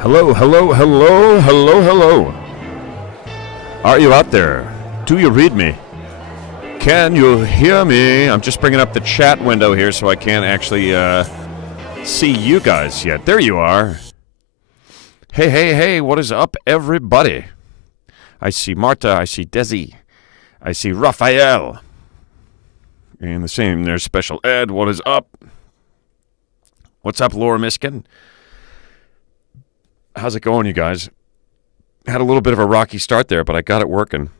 Hello, hello, hello, hello, hello. Are you out there? Do you read me? Can you hear me? I'm just bringing up the chat window here so I can't actually see you guys yet. There you are. Hey, hey, hey, what is up, everybody? I see Marta, I see Desi, I see Raphael. And the same, there's Special Ed, what is up? What's up, Laura Miskin? How's it going, you guys? Had a little bit of a rocky start there, but I got it working.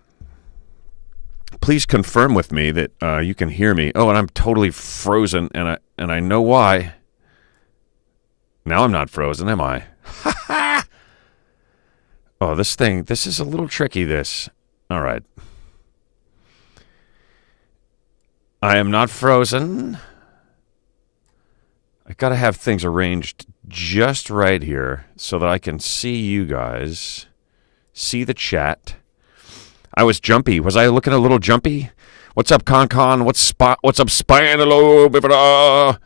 Please confirm with me that you can hear me. Oh, and I'm totally frozen, and I know why. Now I'm not frozen, am I? Oh, this is a little tricky, this. All right. I am not frozen. I got to have things arranged just right here so that I can see you guys, see the chat. I was jumpy. Was I looking a little jumpy? What's up, Con? What's up, Spinalo?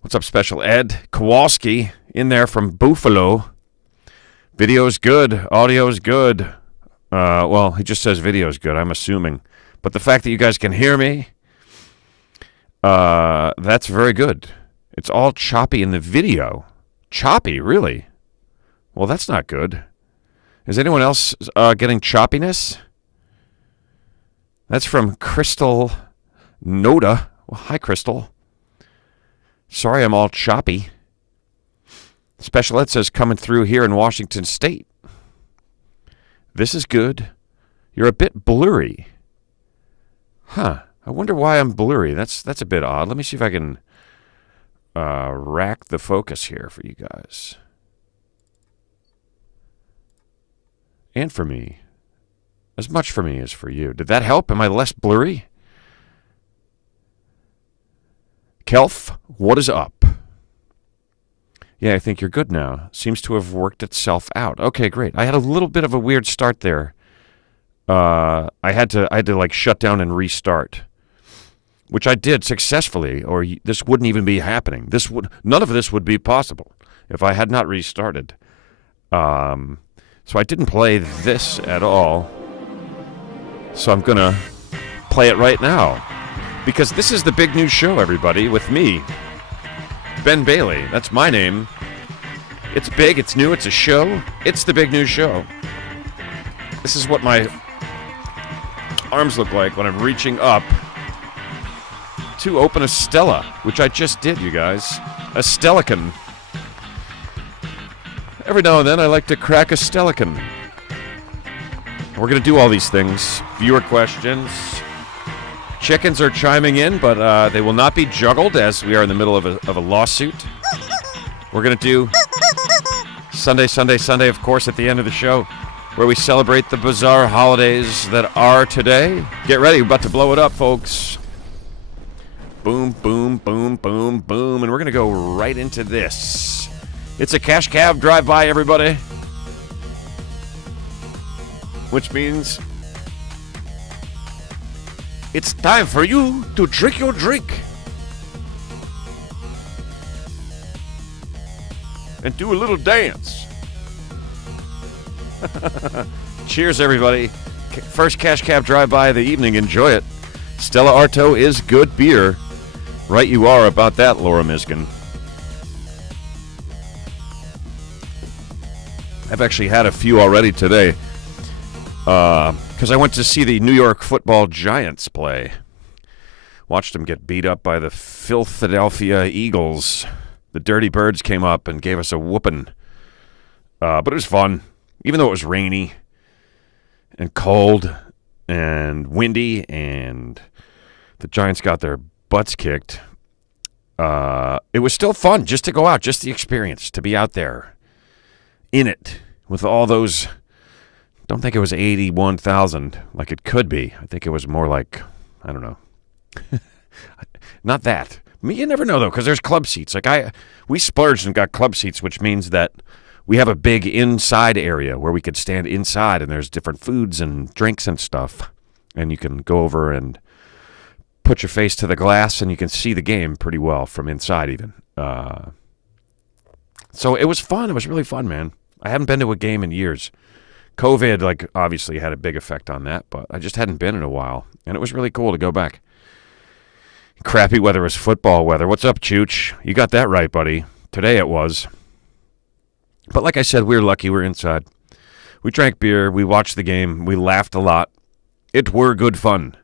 What's up, Special Ed? Kowalski in there from Buffalo. Video's good. Audio's good. Well, he just says video's good, I'm assuming. But the fact that you guys can hear me, that's very good. It's all choppy in the video. Choppy, really? Well, that's not good. Is anyone else getting choppiness? That's from Crystal Noda. Well, hi, Crystal. Sorry I'm all choppy. Special Ed says coming through here in Washington State. This is good. You're a bit blurry. Huh. I wonder why I'm blurry. That's a bit odd. Let me see if I can rack the focus here for you guys. And for me. As much for me as for you. Did that help? Am I less blurry? Kelf, what is up? Yeah, I think you're good now. Seems to have worked itself out. Okay, great. I had a little bit of a weird start there. I had to like shut down and restart, which I did successfully, or this wouldn't even be happening. None of this would be possible if I had not restarted. So I didn't play this at all. So I'm going to play it right now. Because this is the big news show, everybody, with me, Ben Bailey. That's my name. It's big, it's new, it's a show. It's the big news show. This is what my arms look like when I'm reaching up to open a Stella, which I just did, you guys. A Stellacan. Every now and then I like to crack a Stellacan. We're going to do all these things. Viewer questions. Chickens are chiming in, but they will not be juggled as we are in the middle of a lawsuit. We're going to do Sunday, of course, at the end of the show, where we celebrate the bizarre holidays that are today. Get ready. We're about to blow it up, folks. Boom, boom, boom, boom, boom. And we're going to go right into this. It's a cash cab drive-by, everybody. Which means it's time for you to drink your drink. And do a little dance. Cheers, everybody. First cash cab drive-by of the evening. Enjoy it. Stella Artois is good beer. Right you are about that, Laura Miskin. I've actually had a few already today. Because I went to see the New York football Giants play. Watched them get beat up by the Philadelphia Eagles. The Dirty Birds came up and gave us a whooping. But it was fun, even though it was rainy and cold and windy, and the Giants got their butts kicked. It was still fun just to go out, just the experience, to be out there in it with all those. Don't think it was 81,000 like it could be. I think it was more like, I don't know. Not that. I mean, you never know, though, because there's club seats. We splurged and got club seats, which means that we have a big inside area where we could stand inside, and there's different foods and drinks and stuff. And you can go over and put your face to the glass, and you can see the game pretty well from inside even. So it was fun. It was really fun, man. I haven't been to a game in years. COVID, like, obviously had a big effect on that, but I just hadn't been in a while, and it was really cool to go back. Crappy weather was football weather. What's up, Chooch? You got that right, buddy. Today it was. But like I said, we were lucky. We were inside. We drank beer. We watched the game. We laughed a lot. It were good fun.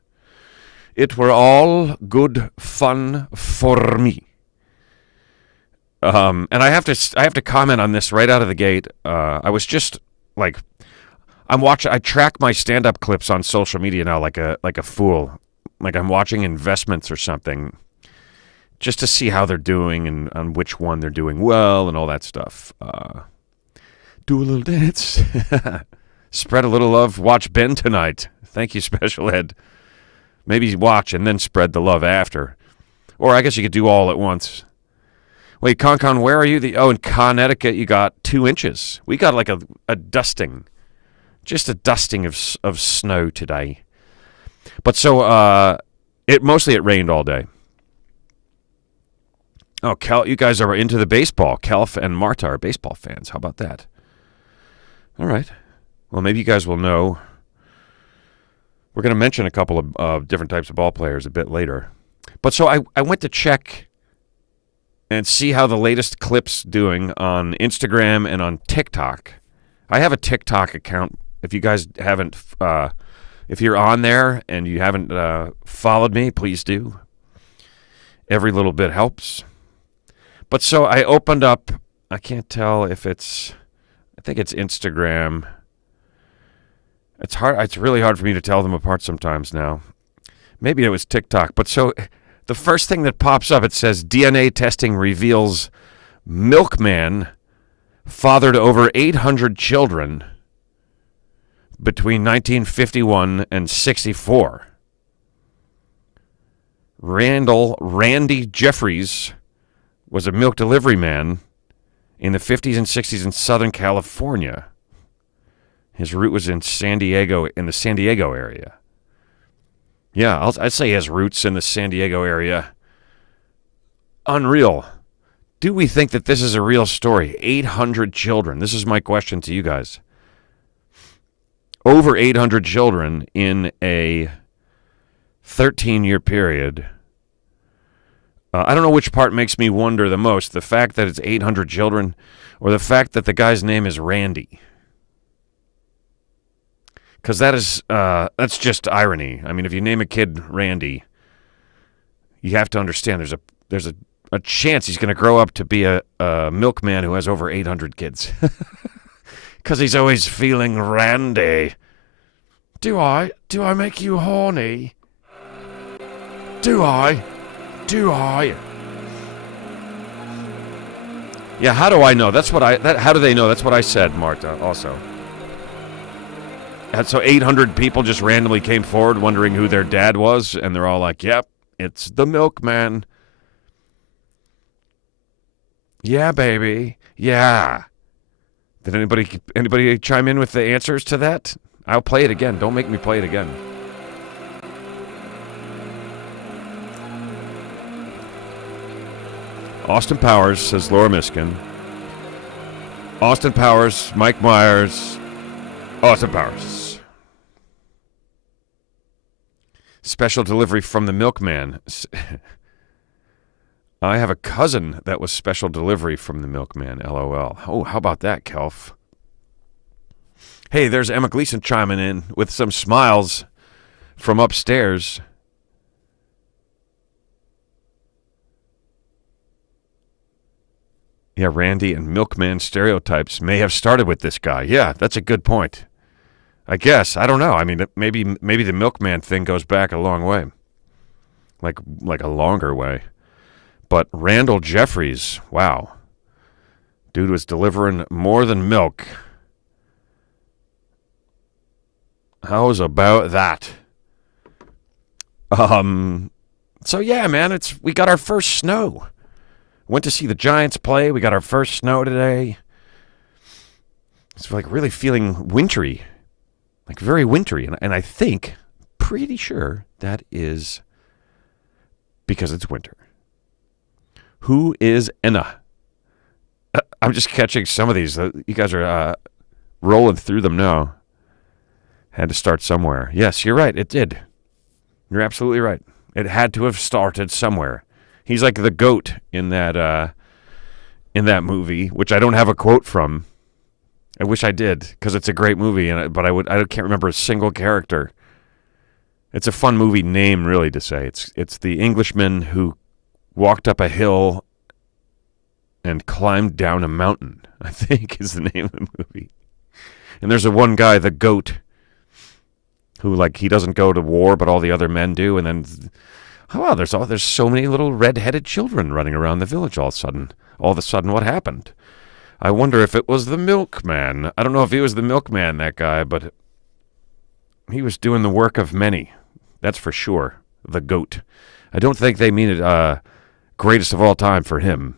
It were all good fun for me. And I have to comment on this right out of the gate. I was just like, I track my stand-up clips on social media now like a fool. Like I'm watching investments or something, just to see how they're doing and on which one they're doing well and all that stuff. Do a little dance. Spread a little love. Watch Ben tonight. Thank you, Special Ed. Maybe watch and then spread the love after. Or I guess you could do all at once. Wait, Con, where are you? In Connecticut, you got 2 inches. We got like a dusting. Just a dusting of snow today. But so, it rained all day. Oh, Kel, you guys are into the baseball. Kelf and Marta are baseball fans. How about that? All right. Well, maybe you guys will know. We're going to mention a couple of different types of ball players a bit later. But so I went to check and see how the latest clip's doing on Instagram and on TikTok. I have a TikTok account. If you guys haven't, if you're on there and you haven't followed me, please do. Every little bit helps. But so I opened up, I can't tell if I think it's Instagram. It's really hard for me to tell them apart sometimes now. Maybe it was TikTok. But so the first thing that pops up, it says DNA testing reveals milkman fathered over 800 children between 1951 and 64. Randy Jeffries was a milk delivery man in the 50s and 60s in Southern California. His root was in the San Diego area. Yeah, I'd say he has roots in the San Diego area. Unreal. Do we think that this is a real story? 800 children. This is my question to you guys. Over 800 children in a 13-year period. I don't know which part makes me wonder the most, the fact that it's 800 children or the fact that the guy's name is Randy. Because that's just irony. I mean, if you name a kid Randy, you have to understand there's a chance he's going to grow up to be a milkman who has over 800 kids. Because he's always feeling randy. Do I make you horny? Do I? Yeah, how do I know? How do they know? That's what I said, Marta, also. And so 800 people just randomly came forward wondering who their dad was, and they're all like, yep, it's the milkman. Yeah, baby. Yeah. Did anybody chime in with the answers to that? I'll play it again. Don't make me play it again. Austin Powers, says Laura Miskin. Austin Powers, Mike Myers, Austin Powers. Special delivery from the milkman. I have a cousin that was special delivery from the milkman, LOL. Oh, how about that, Kelf? Hey, there's Emma Gleeson chiming in with some smiles from upstairs. Yeah, Randy and milkman stereotypes may have started with this guy. Yeah, that's a good point. I guess. I don't know. I mean, maybe the milkman thing goes back a long way. Like a longer way. But Randall Jeffries, wow. Dude was delivering more than milk. How's about that? So yeah, man, we got our first snow. Went to see the Giants play. We got our first snow today. It's like really feeling wintry. Like very wintry. And I think, pretty sure, that is because it's winter. Who is Enna? I'm just catching some of these. You guys are rolling through them now. Had to start somewhere. Yes, you're right. It did. You're absolutely right. It had to have started somewhere. He's like the goat in that movie, which I don't have a quote from. I wish I did, because it's a great movie, but I can't remember a single character. It's a fun movie name, really, to say. It's the Englishman who walked up a hill and climbed down a mountain, I think is the name of the movie. And there's a one guy, the goat, who, like, he doesn't go to war, but all the other men do. And then, oh, wow, there's so many little red-headed children running around the village all of a sudden. All of a sudden, what happened? I wonder if it was the milkman. I don't know if he was the milkman, that guy, but he was doing the work of many. That's for sure. The goat. I don't think they mean it greatest of all time for him.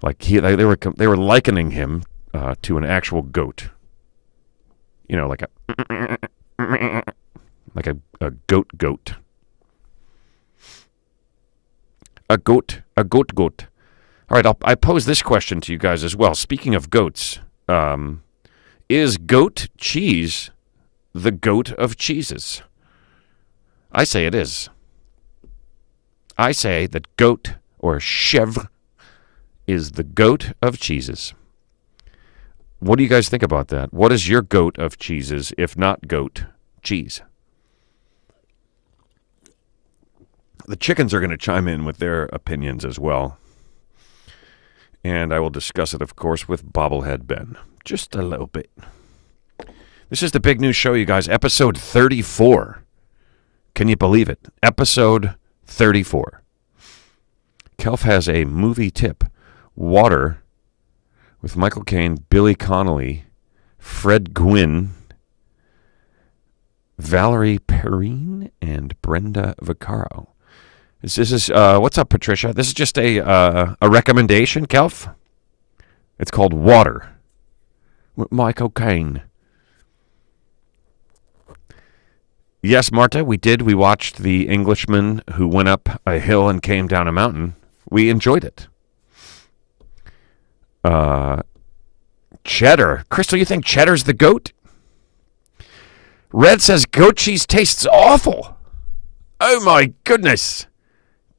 Like they were likening him to an actual goat. You know, like a goat. A goat. All right, I pose this question to you guys as well. Speaking of goats, is goat cheese the goat of cheeses? I say it is. I say that goat, or chèvre, is the goat of cheeses. What do you guys think about that? What is your goat of cheeses, if not goat cheese? The chickens are going to chime in with their opinions as well. And I will discuss it, of course, with Bobblehead Ben. Just a little bit. This is the big news show, you guys. Episode 34. Can you believe it? Episode 34. Kelf has a movie tip. Water, with Michael Caine, Billy Connolly, Fred Gwynne, Valerie Perrine, and Brenda Vaccaro. This is what's up, Patricia? This is just a recommendation, Kelf. It's called Water with Michael Caine. Yes, Marta, we did. We watched The Englishman who went up a hill and came down a mountain. We enjoyed it. Cheddar. Crystal, you think cheddar's the goat? Red says goat cheese tastes awful. Oh, my goodness.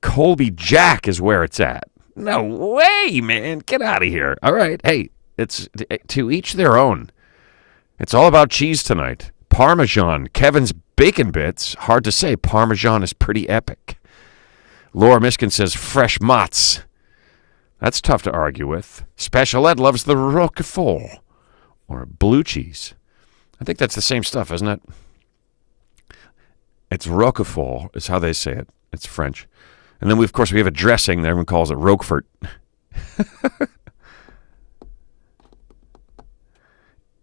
Colby Jack is where it's at. No way, man. Get out of here. All right. Hey, it's to each their own. It's all about cheese tonight. Parmesan. Kevin's bacon bits. Hard to say. Parmesan is pretty epic. Laura Miskin says fresh mozz. That's tough to argue with. Special Ed loves the Roquefort, or blue cheese. I think that's the same stuff, isn't it? It's Roquefort, is how they say it. It's French. And then, of course, we have a dressing that everyone calls it Roquefort.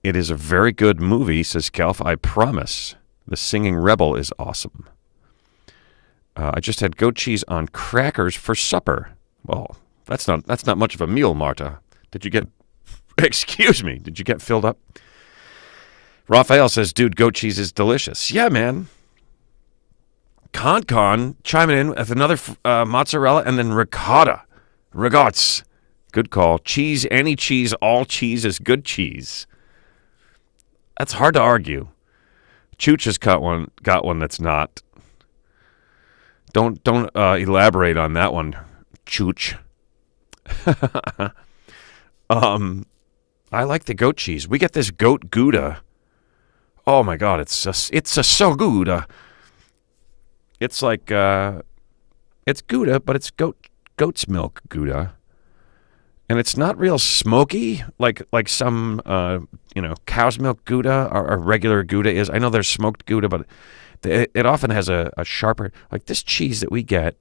It is a very good movie, says Kelf. I promise. The Singing Rebel is awesome. I just had goat cheese on crackers for supper. Well, that's not much of a meal, Marta. Did you get... Excuse me. Did you get filled up? Raphael says, dude, goat cheese is delicious. Yeah, man. Con chiming in with another mozzarella and then ricotta. Rigots. Good call. Cheese, any cheese, all cheese is good cheese. That's hard to argue. Chooch has got one that's not. Don't elaborate on that one, Chooch. I like the goat cheese. We get this goat Gouda. Oh my God, it's so good. It's like it's Gouda, but it's goat's milk Gouda, and it's not real smoky like some cow's milk Gouda or regular Gouda is. I know there's smoked Gouda, but it often has a sharper, like this cheese that we get,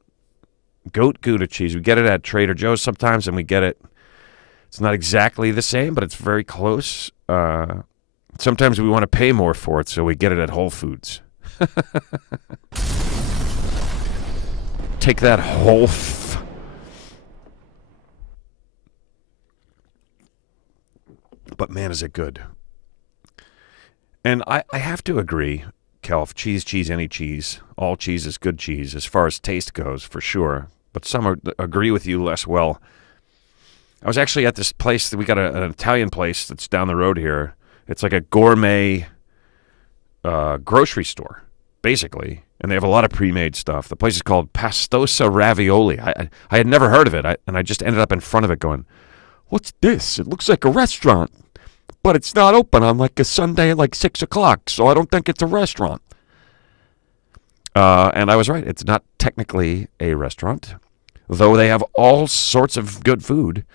goat Gouda cheese. We get it at Trader Joe's sometimes, and we get it. It's not exactly the same, but it's very close. Sometimes we want to pay more for it, so we get it at Whole Foods. Take that, But man, is it good. And I have to agree, Kelf, cheese, any cheese. All cheese is good cheese as far as taste goes, for sure. But some agree with you less well. I was actually at this place that we got an Italian place that's down the road here. It's like a gourmet grocery store, basically, and they have a lot of pre-made stuff. The place is called Pastosa Ravioli. I had never heard of it, and I just ended up in front of it going, "What's this? It looks like a restaurant, but it's not open on like a Sunday at like 6 o'clock, so I don't think it's a restaurant." And I was right. It's not technically a restaurant, though they have all sorts of good food.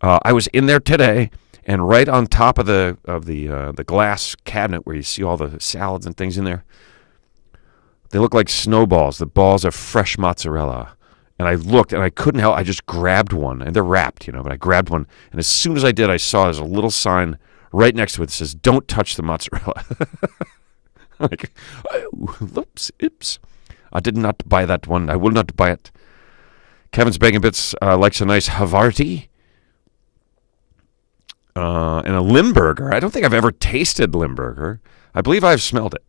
I was in there today, and right on top of the glass cabinet where you see all the salads and things in there, they look like snowballs, the balls of fresh mozzarella. And I looked, and I couldn't help. I just grabbed one, and they're wrapped, but I grabbed one. And as soon as I did, I saw there's a little sign right next to it that says, "Don't touch the mozzarella." Like, oops. I did not buy that one. I will not buy it. Kevin's Bacon Bits likes a nice Havarti. And a Limburger. I don't think I've ever tasted Limburger. I believe I've smelled it.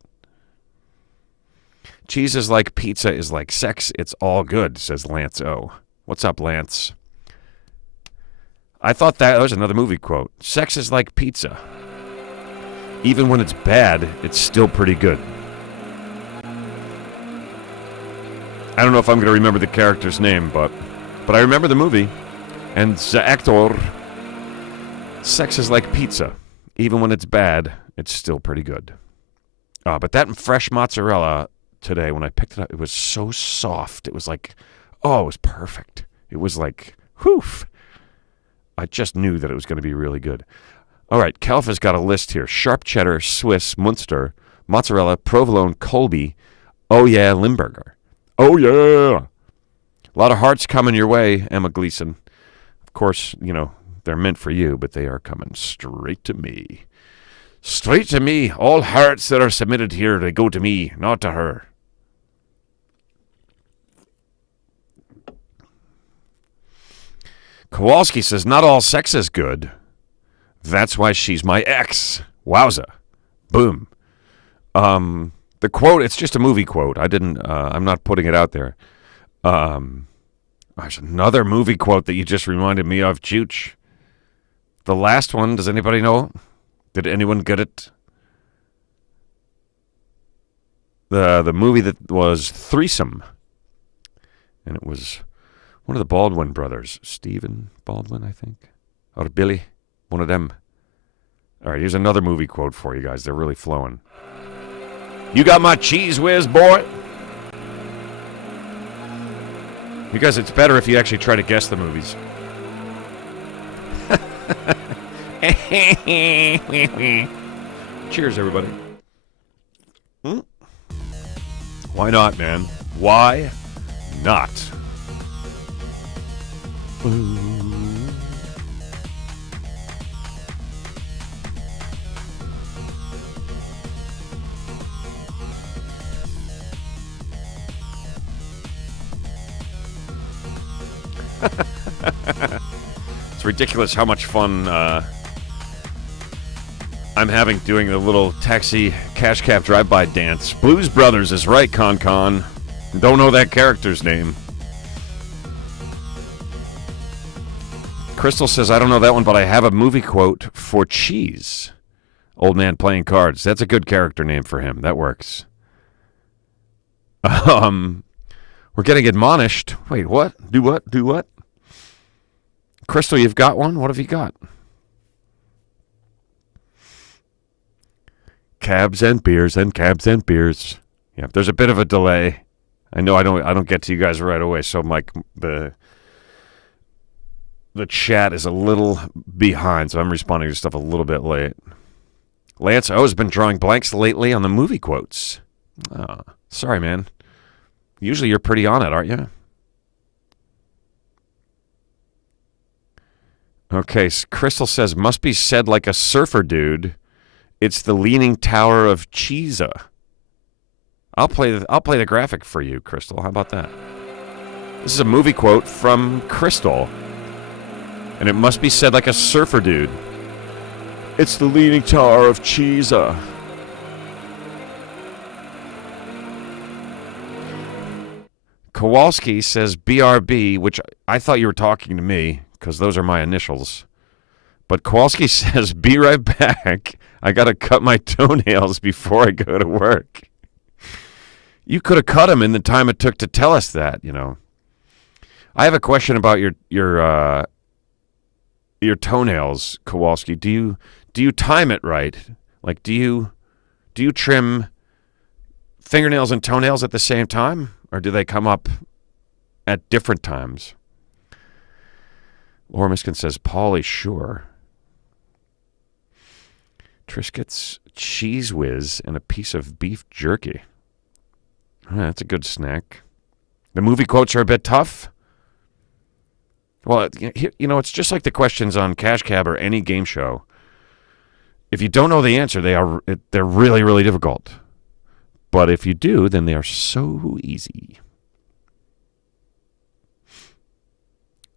Cheese is like pizza is like sex. It's all good, says Lance O. What's up, Lance? I thought that was another movie quote. Sex is like pizza. Even when it's bad, it's still pretty good. I don't know if I'm going to remember the character's name, but I remember the movie. And the actor, sex is like pizza. Even when it's bad, it's still pretty good. But that fresh mozzarella today, when I picked it up, it was so soft. It was like, it was perfect. It was like, whew. I just knew that it was going to be really good. All right, Kelf has got a list here. Sharp cheddar, Swiss, Munster, mozzarella, provolone, Colby. Oh, yeah, Limburger. Oh, yeah. A lot of hearts coming your way, Emma Gleeson. Of course, they're meant for you, but they are coming straight to me. Straight to me. All hearts that are submitted here, they go to me, not to her. Kowalski says, not all sex is good. That's why she's my ex. Wowza. Boom. The quote, it's just a movie quote. I'm not putting it out there. There's another movie quote that you just reminded me of, Chooch. The last one, does anybody know? Did anyone get it? The movie that was Threesome. And it was one of the Baldwin brothers. Stephen Baldwin, I think. Or Billy. One of them. All right, here's another movie quote for you guys. They're really flowing. You got my cheese whiz, boy. You guys, it's better if you actually try to guess the movies. Cheers, everybody. Why not, man? Why not? It's ridiculous how much fun I'm having doing the little taxi cash cab drive-by dance. Blues Brothers is right, Con. Don't know that character's name. Crystal says, I don't know that one, but I have a movie quote for Cheese. Old man playing cards. That's a good character name for him. That works. We're getting admonished. Wait, what? Do what? Do what? Crystal, you've got one? What have you got? Cabs and beers and cabs and beers. Yeah, there's a bit of a delay. I know I don't get to you guys right away, so the chat is a little behind, so I'm responding to stuff a little bit late. Lance O has been drawing blanks lately on the movie quotes. Oh, sorry, man. Usually you're pretty on it, aren't you? Okay, Crystal says, must be said like a surfer dude. It's the Leaning Tower of Cheesa. I'll play the graphic for you, Crystal. How about that? This is a movie quote from Crystal. And it must be said like a surfer dude. It's the Leaning Tower of Cheesa. Kowalski says BRB, which I thought you were talking to me. because those are my initials. But Kowalski says, be right back. I got to cut my toenails before I go to work. You could have cut them in the time it took to tell us that, you know. I have a question about your toenails, Kowalski. Do you time it right? Like, do you trim fingernails and toenails at the same time, or do they come up at different times? Laura Miskin says, Paulie Shore. Triscuits, Cheese Whiz, and a piece of beef jerky. That's a good snack. The movie quotes are a bit tough. Well, you know, it's just like the questions on Cash Cab or any game show. If you don't know the answer, they're really, really difficult. But if you do, then they are so easy.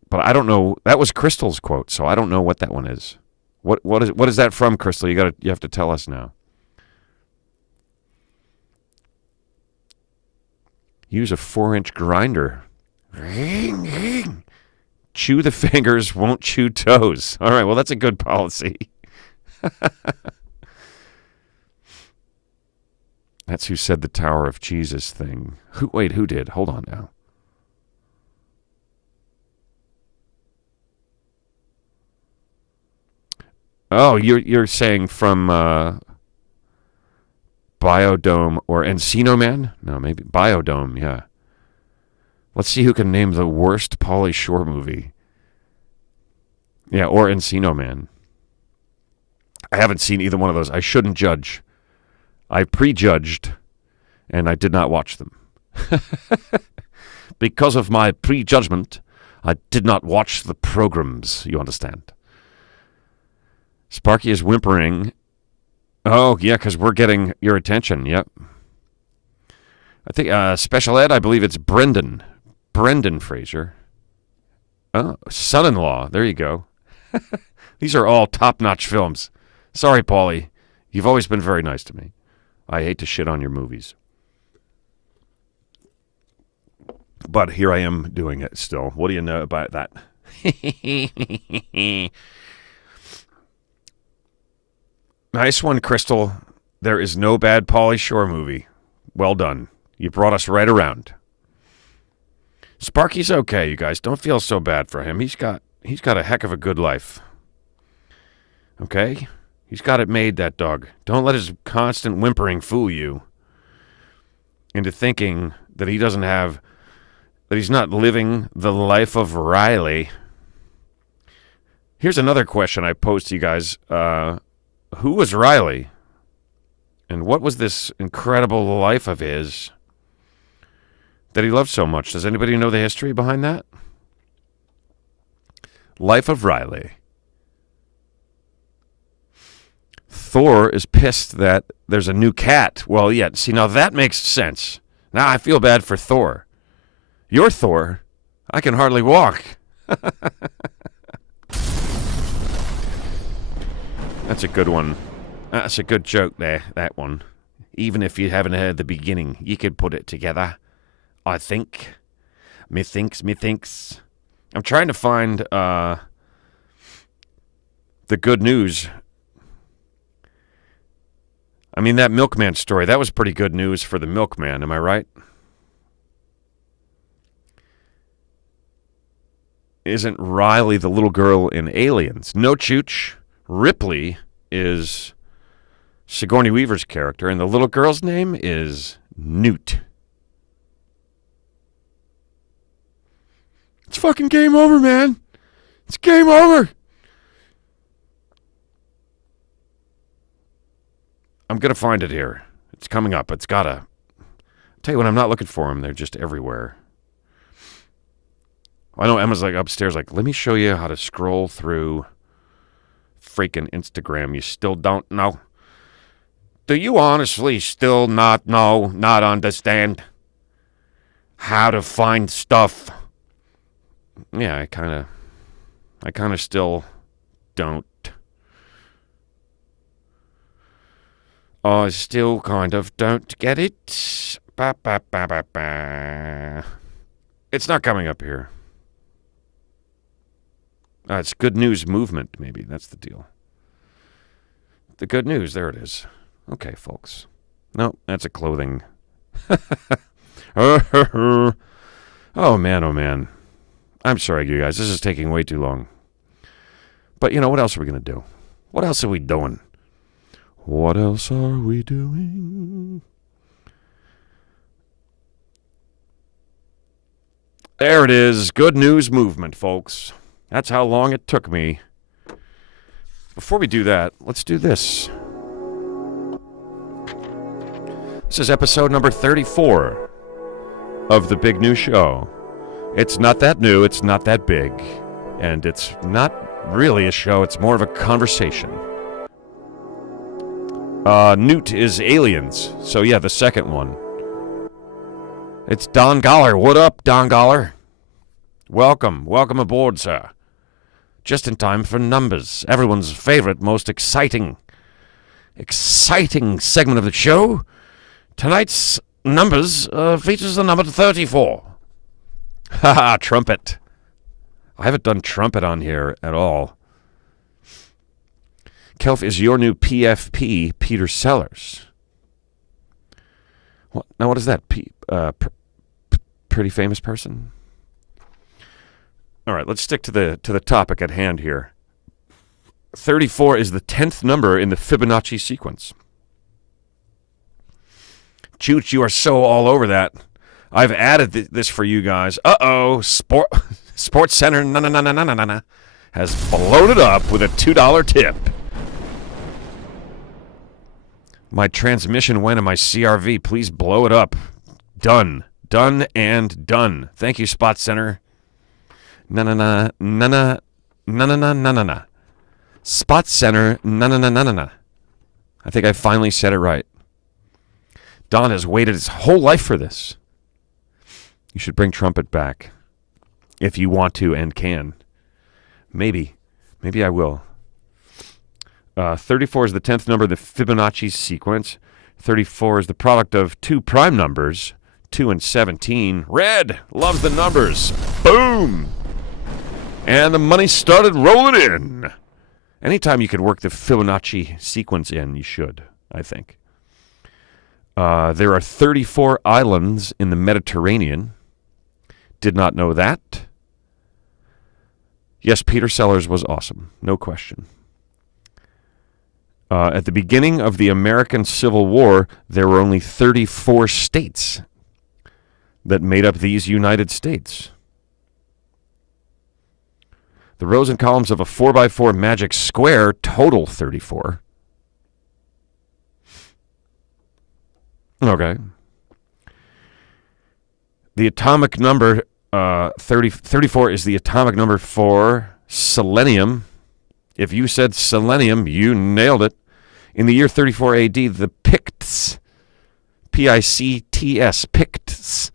But I don't know. That was Crystal's quote, so I don't know what that one is. What is that from, Crystal? You have to tell us now. Use a 4-inch grinder. Chew the fingers, won't chew toes. All right, well, that's a good policy. That's who said the Tower of Cheeses thing. Who did? Hold on now. Oh, you're saying from Biodome or Encino Man? No, maybe Biodome, yeah. Let's see who can name the worst Paulie Shore movie. Yeah, or Encino Man. I haven't seen either one of those. I shouldn't judge. I prejudged, and I did not watch them. Because of my prejudgment, I did not watch the programs, you understand. Sparky is whimpering. Oh, yeah, because we're getting your attention. Yep. I think special ed, I believe it's Brendan Fraser. Oh, son-in-law. There you go. These are all top-notch films. Sorry, Paulie. You've always been very nice to me. I hate to shit on your movies. But here I am doing it still. What do you know about that? Nice one, Crystal. There is no bad Paulie Shore movie. Well done. You brought us right around. Sparky's okay, you guys. Don't feel so bad for him. He's got a heck of a good life. Okay? He's got it made, that dog. Don't let his constant whimpering fool you into thinking that he's not living the life of Riley. Here's another question I posed to you guys. Who was Riley? And what was this incredible life of his that he loved so much? Does anybody know the history behind that? Life of Riley. Thor is pissed that there's a new cat. Well, yeah, see, now that makes sense. Now I feel bad for Thor. You're Thor. I can hardly walk. That's a good one. That's a good joke there, that one. Even if you haven't heard the beginning, you could put it together. I think. Methinks. I'm trying to find the good news. I mean, that milkman story, that was pretty good news for the milkman, am I right? Isn't Riley the little girl in Aliens? No, Chooch. Ripley is Sigourney Weaver's character, and the little girl's name is Newt. It's fucking game over, man. It's game over. I'm going to find it here. It's coming up. It's got to. I'll tell you when I'm not looking for them, they're just everywhere. I know Emma's like upstairs, like, let me show you how to scroll through freaking Instagram. You still don't know? Do you honestly still not understand how to find stuff? Yeah, I kind of still don't. I still kind of don't get it. Ba, ba, ba, ba, ba. It's not coming up here. It's good news movement, maybe. That's the deal. The good news, there it is. Okay, folks. No, that's a clothing. Oh, man, oh, man. I'm sorry, you guys. This is taking way too long. But, what else are we going to do? What else are we doing? What else are we doing? There it is. Good news movement, folks. That's how long it took me. Before we do that, let's do this. This is episode number 34 of The Big New Show. It's not that new, it's not that big, and it's not really a show, it's more of a conversation. Newt is aliens, so yeah, the second one. It's Don Goller. What up, Don Goller? Welcome aboard, sir. Just in time for numbers, everyone's favorite, most exciting segment of the show. Tonight's numbers features the number 34. Haha, trumpet. I haven't done trumpet on here at all. Kelf is your new PFP, Peter Sellers. What is that? Pretty famous person? All right, let's stick to the topic at hand here. 34 is the 10th number in the Fibonacci sequence. Chooch, you are so all over that. I've added this for you guys. Sports Center has blown it up with a $2 tip. My transmission went in my CRV. Please blow it up. Done and done. Thank you, Spot Center. Na. Spot Center, na. I think I finally said it right. Don has waited his whole life for this. You should bring trumpet back. If you want to and can. Maybe I will. 34 is the 10th number of the Fibonacci sequence. 34 is the product of two prime numbers, 2 and 17. Red loves the numbers. Boom! And the money started rolling in. Anytime you could work the Fibonacci sequence in, you should, I think. There are 34 islands in the Mediterranean. Did not know that. Yes, Peter Sellers was awesome. No question. At the beginning of the American Civil War, there were only 34 states that made up these United States. The rows and columns of a 4x4 magic square total 34. Okay. The atomic number 34 is the atomic number for selenium. If you said selenium, you nailed it. In the year 34 AD, the Picts, Picts, Picts,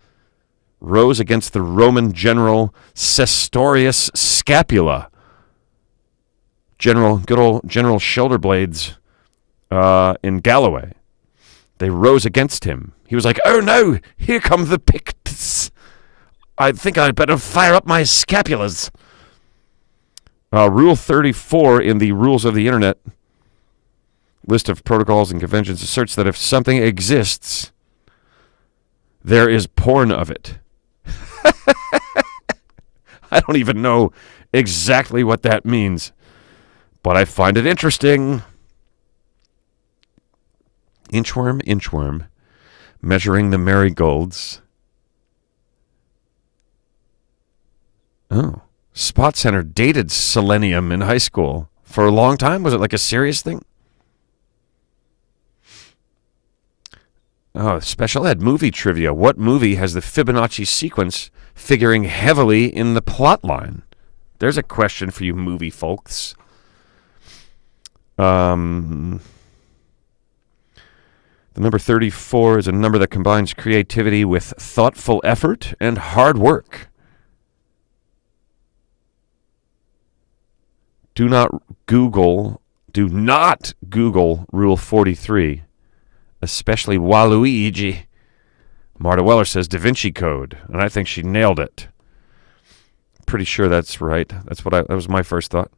rose against the Roman general Sertorius Scapula. Good old General Shoulder Blades in Galloway. They rose against him. He was like, "Oh no, here come the Picts. I think I'd better fire up my scapulas." Rule 34 in the Rules of the Internet list of protocols and conventions asserts that if something exists, there is porn of it. I don't even know exactly what that means, but I find it interesting. Inchworm, measuring the marigolds. Oh, Spot Center dated selenium in high school for a long time. Was it like a serious thing? Oh, special ed movie trivia. What movie has the Fibonacci sequence figuring heavily in the plot line? There's a question for you movie folks. The number 34 is a number that combines creativity with thoughtful effort and hard work. Do not Google Rule 43, especially Waluigi. Marta Weller says Da Vinci Code, and I think she nailed it. pretty sure that's right. That was my first thought.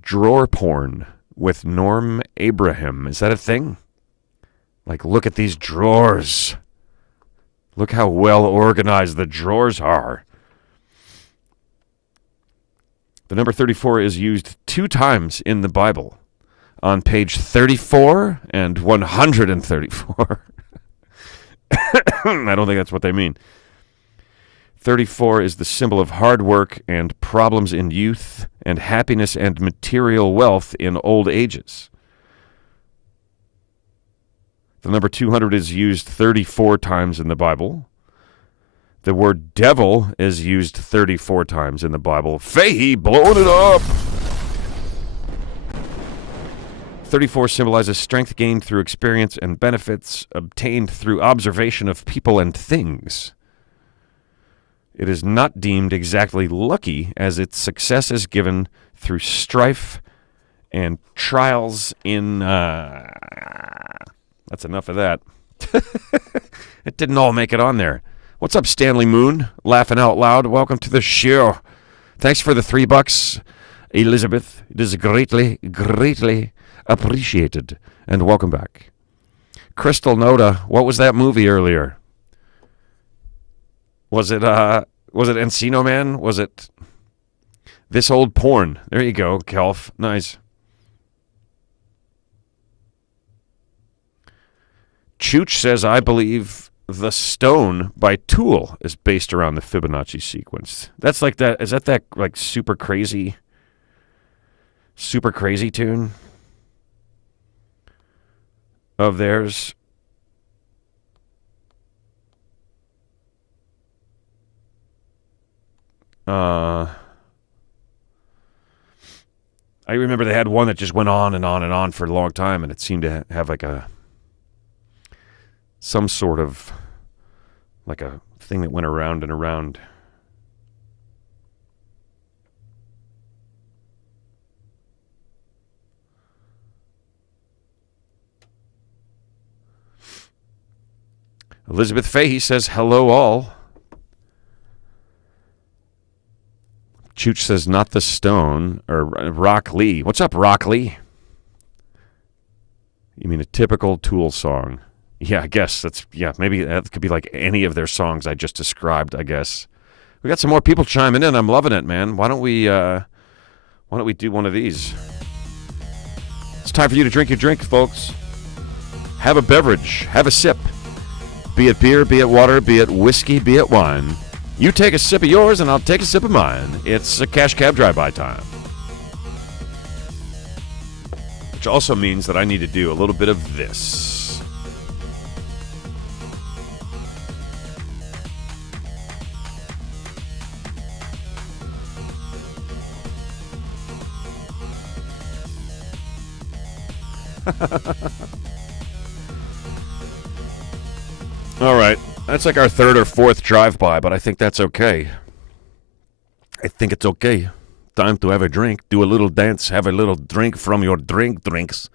Drawer porn with Norm Abraham. Is that a thing? Like, look at these drawers. Look how well organized the drawers are. The number 34 is used 2 times in the Bible. On page 34 and 134. I don't think that's what they mean. 34 is the symbol of hard work and problems in youth and happiness and material wealth in old ages. The number 200 is used 34 times in the Bible. The word devil is used 34 times in the Bible. Fahey, blowing it up! 34 symbolizes strength gained through experience and benefits obtained through observation of people and things. It is not deemed exactly lucky, as its success is given through strife and trials in... That's enough of that. It didn't all make it on there. What's up, Stanley Moon? Laughing out loud. Welcome to the show. Thanks for the $3, Elizabeth. It is greatly, greatly appreciated. And welcome back. Crystal Noda, what was that movie earlier? Was it Encino Man? Was it This Old Porn? There you go, Kelf. Nice. Chooch says, I believe The Stone by Tool is based around the Fibonacci sequence. That's like that. Is that like super crazy tune of theirs? I remember they had one that just went on and on and on for a long time, and it seemed to have like some sort of like a thing that went around and around. Elizabeth Fahey says, hello all. Chooch says, not The Stone, or Rock Lee. What's up, Rock Lee? You mean a typical Tool song? Yeah, I guess maybe that could be like any of their songs I just described, I guess. We got some more people chiming in. I'm loving it, man. Why don't we do one of these? It's time for you to drink your drink, folks. Have a beverage. Have a sip. Be it beer, be it water, be it whiskey, be it wine. You take a sip of yours, and I'll take a sip of mine. It's a Cash Cab Drive-By time. Which also means that I need to do a little bit of this. All right. That's like our 3rd or 4th drive-by, but I think that's okay. I think it's okay. Time to have a drink, do a little dance, have a little drink from your drinks,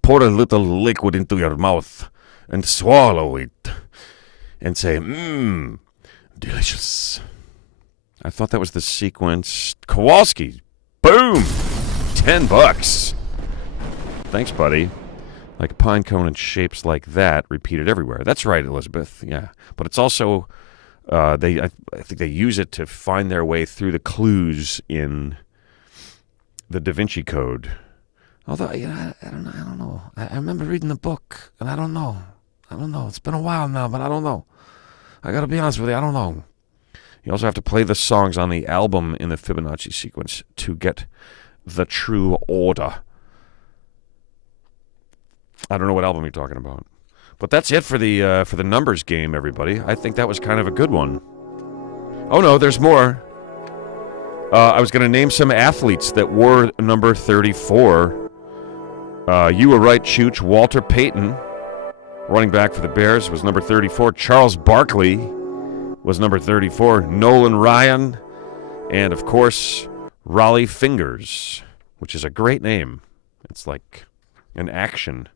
pour a little liquid into your mouth, and swallow it, and say, delicious. I thought that was the sequence. Kowalski, boom, $10. Thanks, buddy. Like pine cone and shapes like that repeated everywhere. That's right, Elizabeth. Yeah, but it's also I think they use it to find their way through the clues in the Da Vinci Code. Although I don't know. I remember reading the book, and I don't know. It's been a while now, but I don't know. I got to be honest with you. I don't know. You also have to play the songs on the album in the Fibonacci sequence to get the true order. I don't know what album you're talking about. But that's it for the numbers game, everybody. I think that was kind of a good one. Oh, no, there's more. I was going to name some athletes that wore number 34. You were right, Chooch. Walter Payton, running back for the Bears, was number 34. Charles Barkley was number 34. Nolan Ryan. And, of course, Raleigh Fingers, which is a great name. It's like an action.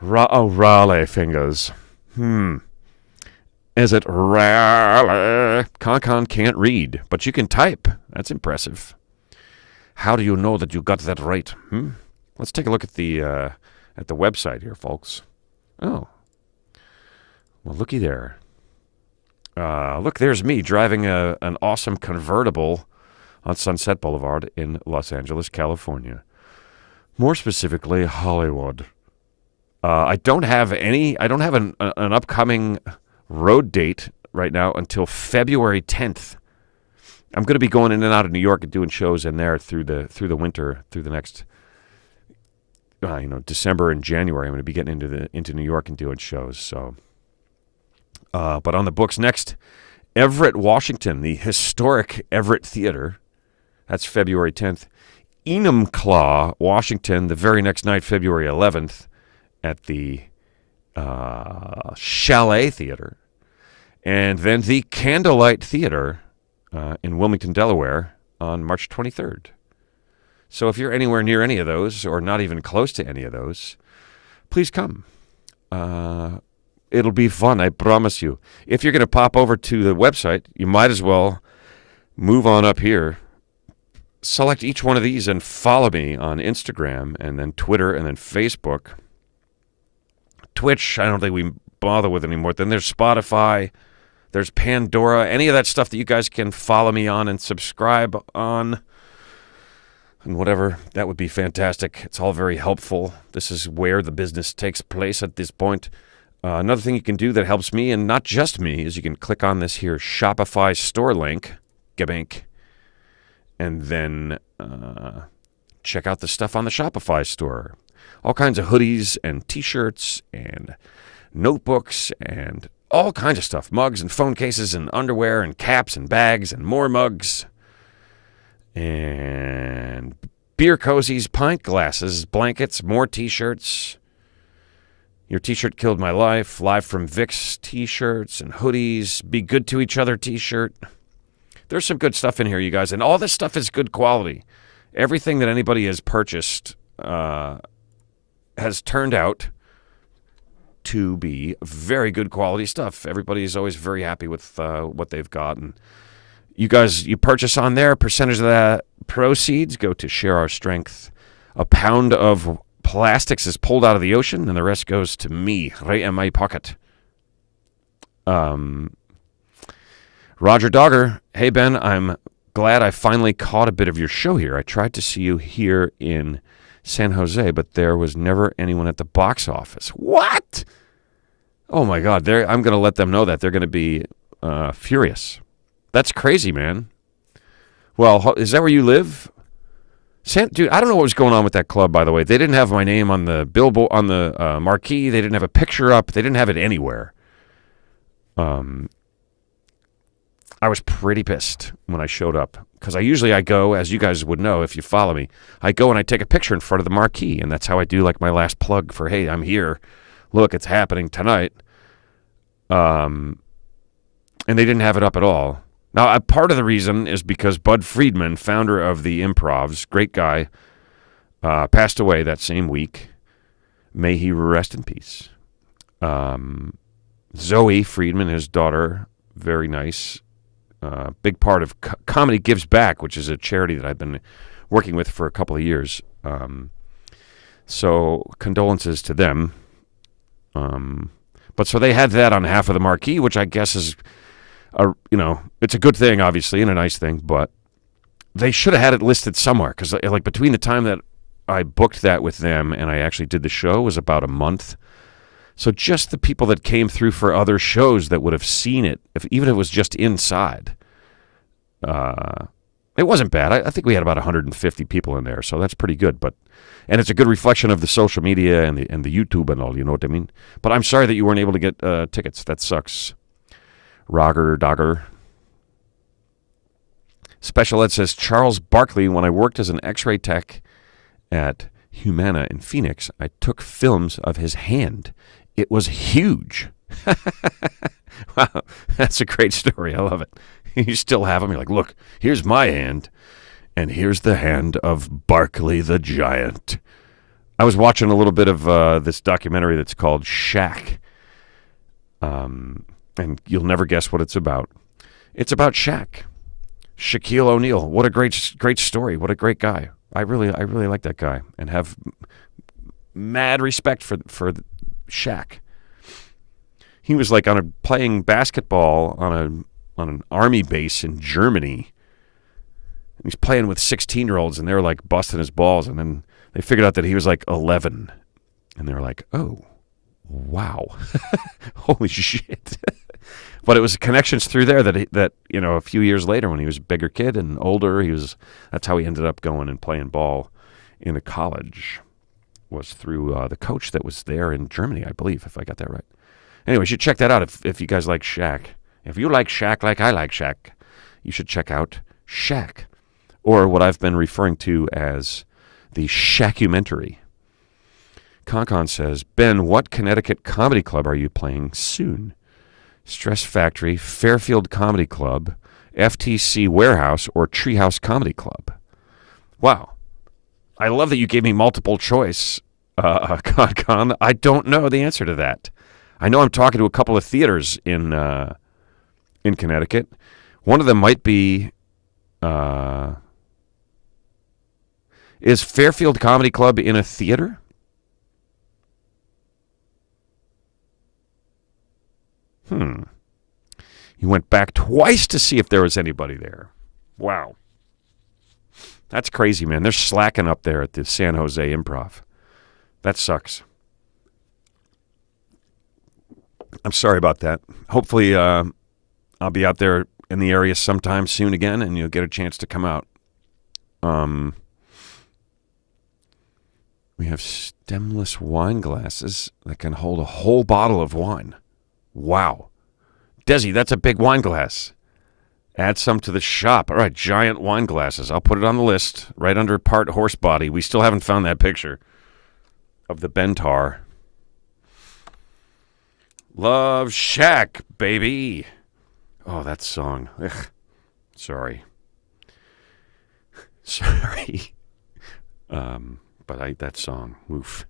Raleigh Fingers. Is it rally? Con can't read, but you can type. That's impressive. How do you know that you got that right? Let's take a look at the website here, folks. Oh, well, looky there. Look, there's me driving an awesome convertible on Sunset Boulevard in Los Angeles, California. More specifically, Hollywood. I don't have an upcoming road date right now until February 10th. I'm going to be going in and out of New York and doing shows in there through the winter, through the next December and January. I'm going to be getting into New York and doing shows. So, but on the books next, Everett, Washington, the historic Everett Theater. That's February 10th. Enumclaw, Washington, the very next night, February 11th, at the Chalet Theater. And then the Candlelight Theater in Wilmington, Delaware, on March 23rd. So if you're anywhere near any of those, or not even close to any of those, please come. It'll be fun, I promise you. If you're going to pop over to the website, you might as well move on up here. Select each one of these and follow me on Instagram, and then Twitter, and then Facebook. Twitch, I don't think we bother with anymore. Then there's Spotify, there's Pandora, any of that stuff that you guys can follow me on and subscribe on, and whatever. That would be fantastic. It's all very helpful. This is where the business takes place at this point. Another thing you can do that helps me, and not just me, is you can click on this here Shopify store link, gabank, and then check out the stuff on the Shopify store. All kinds of hoodies and T-shirts and notebooks and all kinds of stuff. Mugs and phone cases and underwear and caps and bags and more mugs. And beer cozies, pint glasses, blankets, more T-shirts. Your T-shirt killed my life. Live from Vic's T-shirts and hoodies. Be good to each other T-shirt. There's some good stuff in here, you guys. And all this stuff is good quality. Everything that anybody has purchased has turned out to be very good quality stuff. Everybody's always very happy with what they've got. And you guys, you purchase on there, percentage of that proceeds go to Share Our Strength. A pound of plastics is pulled out of the ocean, and the rest goes to me, right in my pocket. Roger Dogger, hey Ben, I'm glad I finally caught a bit of your show here. I tried to see you here in San Jose, but there was never anyone at the box office. What? Oh my God, I'm going to let them know that. They're going to be furious. That's crazy, man. Well, is that where you live? Dude, I don't know what was going on with that club, by the way. They didn't have my name on the billboard, on the marquee. They didn't have a picture up. They didn't have it anywhere. I was pretty pissed when I showed up, because I go, as you guys would know if you follow me, I go and I take a picture in front of the marquee, and that's how I do like my last plug for, hey, I'm here. Look, it's happening tonight. And they didn't have it up at all. Now, part of the reason is because Bud Friedman, founder of the Improvs, great guy, passed away that same week. May he rest in peace. Zoe Friedman, his daughter, very nice. Big part of Comedy Gives Back, which is a charity that I've been working with for a couple of years. So condolences to them. But so they had that on half of the marquee, which I guess is, it's a good thing, obviously, and a nice thing, but they should have had it listed somewhere, because like between the time that I booked that with them and I actually did the show was about a month. So just the people that came through for other shows that would have seen it, even if it was just inside, it wasn't bad. I think we had about 150 people in there, so that's pretty good. And it's a good reflection of the social media and the YouTube and all, you know what I mean? But I'm sorry that you weren't able to get tickets. That sucks. Roger Dogger. Special Ed says, Charles Barkley, when I worked as an x-ray tech at Humana in Phoenix, I took films of his hand. It was huge. Wow, that's a great story. I love it. You still have them. You're like, look, here's my hand, and here's the hand of Barkley the Giant. I was watching a little bit of this documentary that's called Shaq. And you'll never guess what it's about. It's about Shaq. Shaquille O'Neal. What a great story. What a great guy. I really like that guy and have mad respect for Shaq. He was like playing basketball on an army base in Germany. He's playing with 16-year-olds, and they were like busting his balls, and then they figured out that he was like 11, and they were like, "Oh, wow, holy shit!" But it was connections through there that a few years later, when he was a bigger kid and older, that's how he ended up going and playing ball in a college. Was through the coach that was there in Germany, I believe, if I got that right. Anyway, you should check that out if you guys like Shaq. If you like Shaq like I like Shaq, you should check out Shaq, or what I've been referring to as the Shacumentary. Concon says, Ben, what Connecticut comedy club are you playing soon? Stress Factory, Fairfield Comedy Club, FTC Warehouse, or Treehouse Comedy Club? Wow. I love that you gave me multiple choice, Concon. I don't know the answer to that. I know I'm talking to a couple of theaters in Connecticut. One of them might be... is Fairfield Comedy Club in a theater? You went back twice to see if there was anybody there. Wow. That's crazy, man. They're slacking up there at the San Jose Improv. That sucks. I'm sorry about that. Hopefully I'll be out there in the area sometime soon again, and you'll get a chance to come out. We have stemless wine glasses that can hold a whole bottle of wine. Wow. Desi, that's a big wine glass. Add some to the shop. All right, giant wine glasses. I'll put it on the list right under part horse body. We still haven't found that picture of the Bentar. Love Shack, baby. Oh, that song. Ugh. Sorry. But that song. Oof.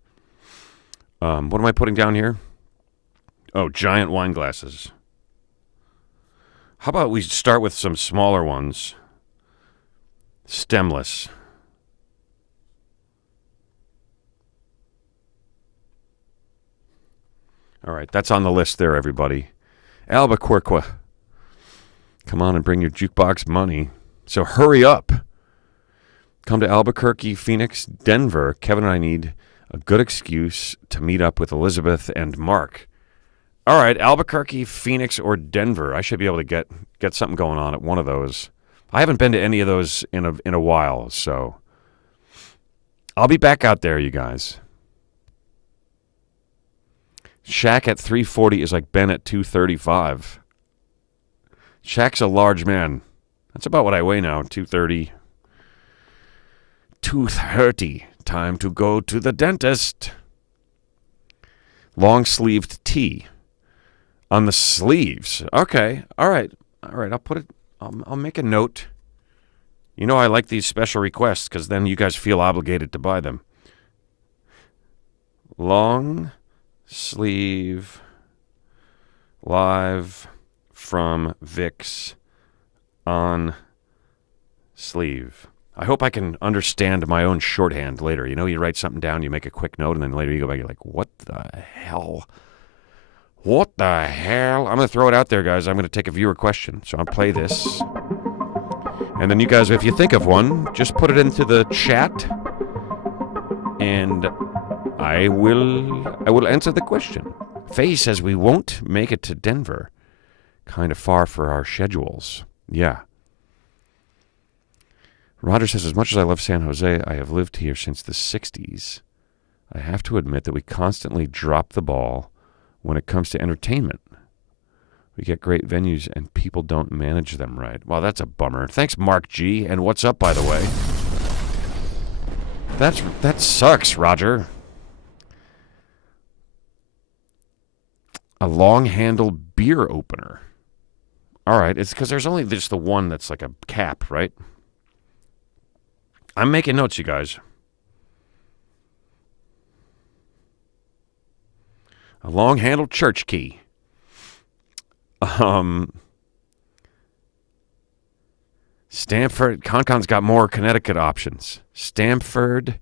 What am I putting down here? Oh, giant wine glasses. How about we start with some smaller ones? Stemless. All right, that's on the list there, everybody. Albuquerque. Come on and bring your jukebox money. So hurry up. Come to Albuquerque, Phoenix, Denver. Kevin and I need a good excuse to meet up with Elizabeth and Mark. All right, Albuquerque, Phoenix, or Denver. I should be able to get something going on at one of those. I haven't been to any of those in a while, so I'll be back out there, you guys. Shaq at 340 is like Ben at 235. Shaq's a large man. That's about what I weigh now, 230. 230. Time to go to the dentist. Long-sleeved tee. On the sleeves. Okay. All right. I'll put it. I'll make a note. You know I like these special requests because then you guys feel obligated to buy them. Long sleeve live from Vic's on sleeve. I hope I can understand my own shorthand later. You know, you write something down, you make a quick note, and then later you go back, you're like, what the hell? What the hell? I'm going to throw it out there, guys. I'm going to take a viewer question. So I'll play this. And then you guys, if you think of one, just put it into the chat. And I will answer the question. Faye says we won't make it to Denver. Kind of far for our schedules. Yeah. Roger says, as much as I love San Jose, I have lived here since the 60s. I have to admit that we constantly drop the ball when it comes to entertainment. We get great venues and people don't manage them right. Well, that's a bummer. Thanks, Mark G. And what's up, by the way? That sucks, Roger. A long-handled beer opener. All right, it's because there's only just the one that's like a cap, right? I'm making notes, you guys. A long-handled church key. Stamford, Concon's got more Connecticut options. Stamford,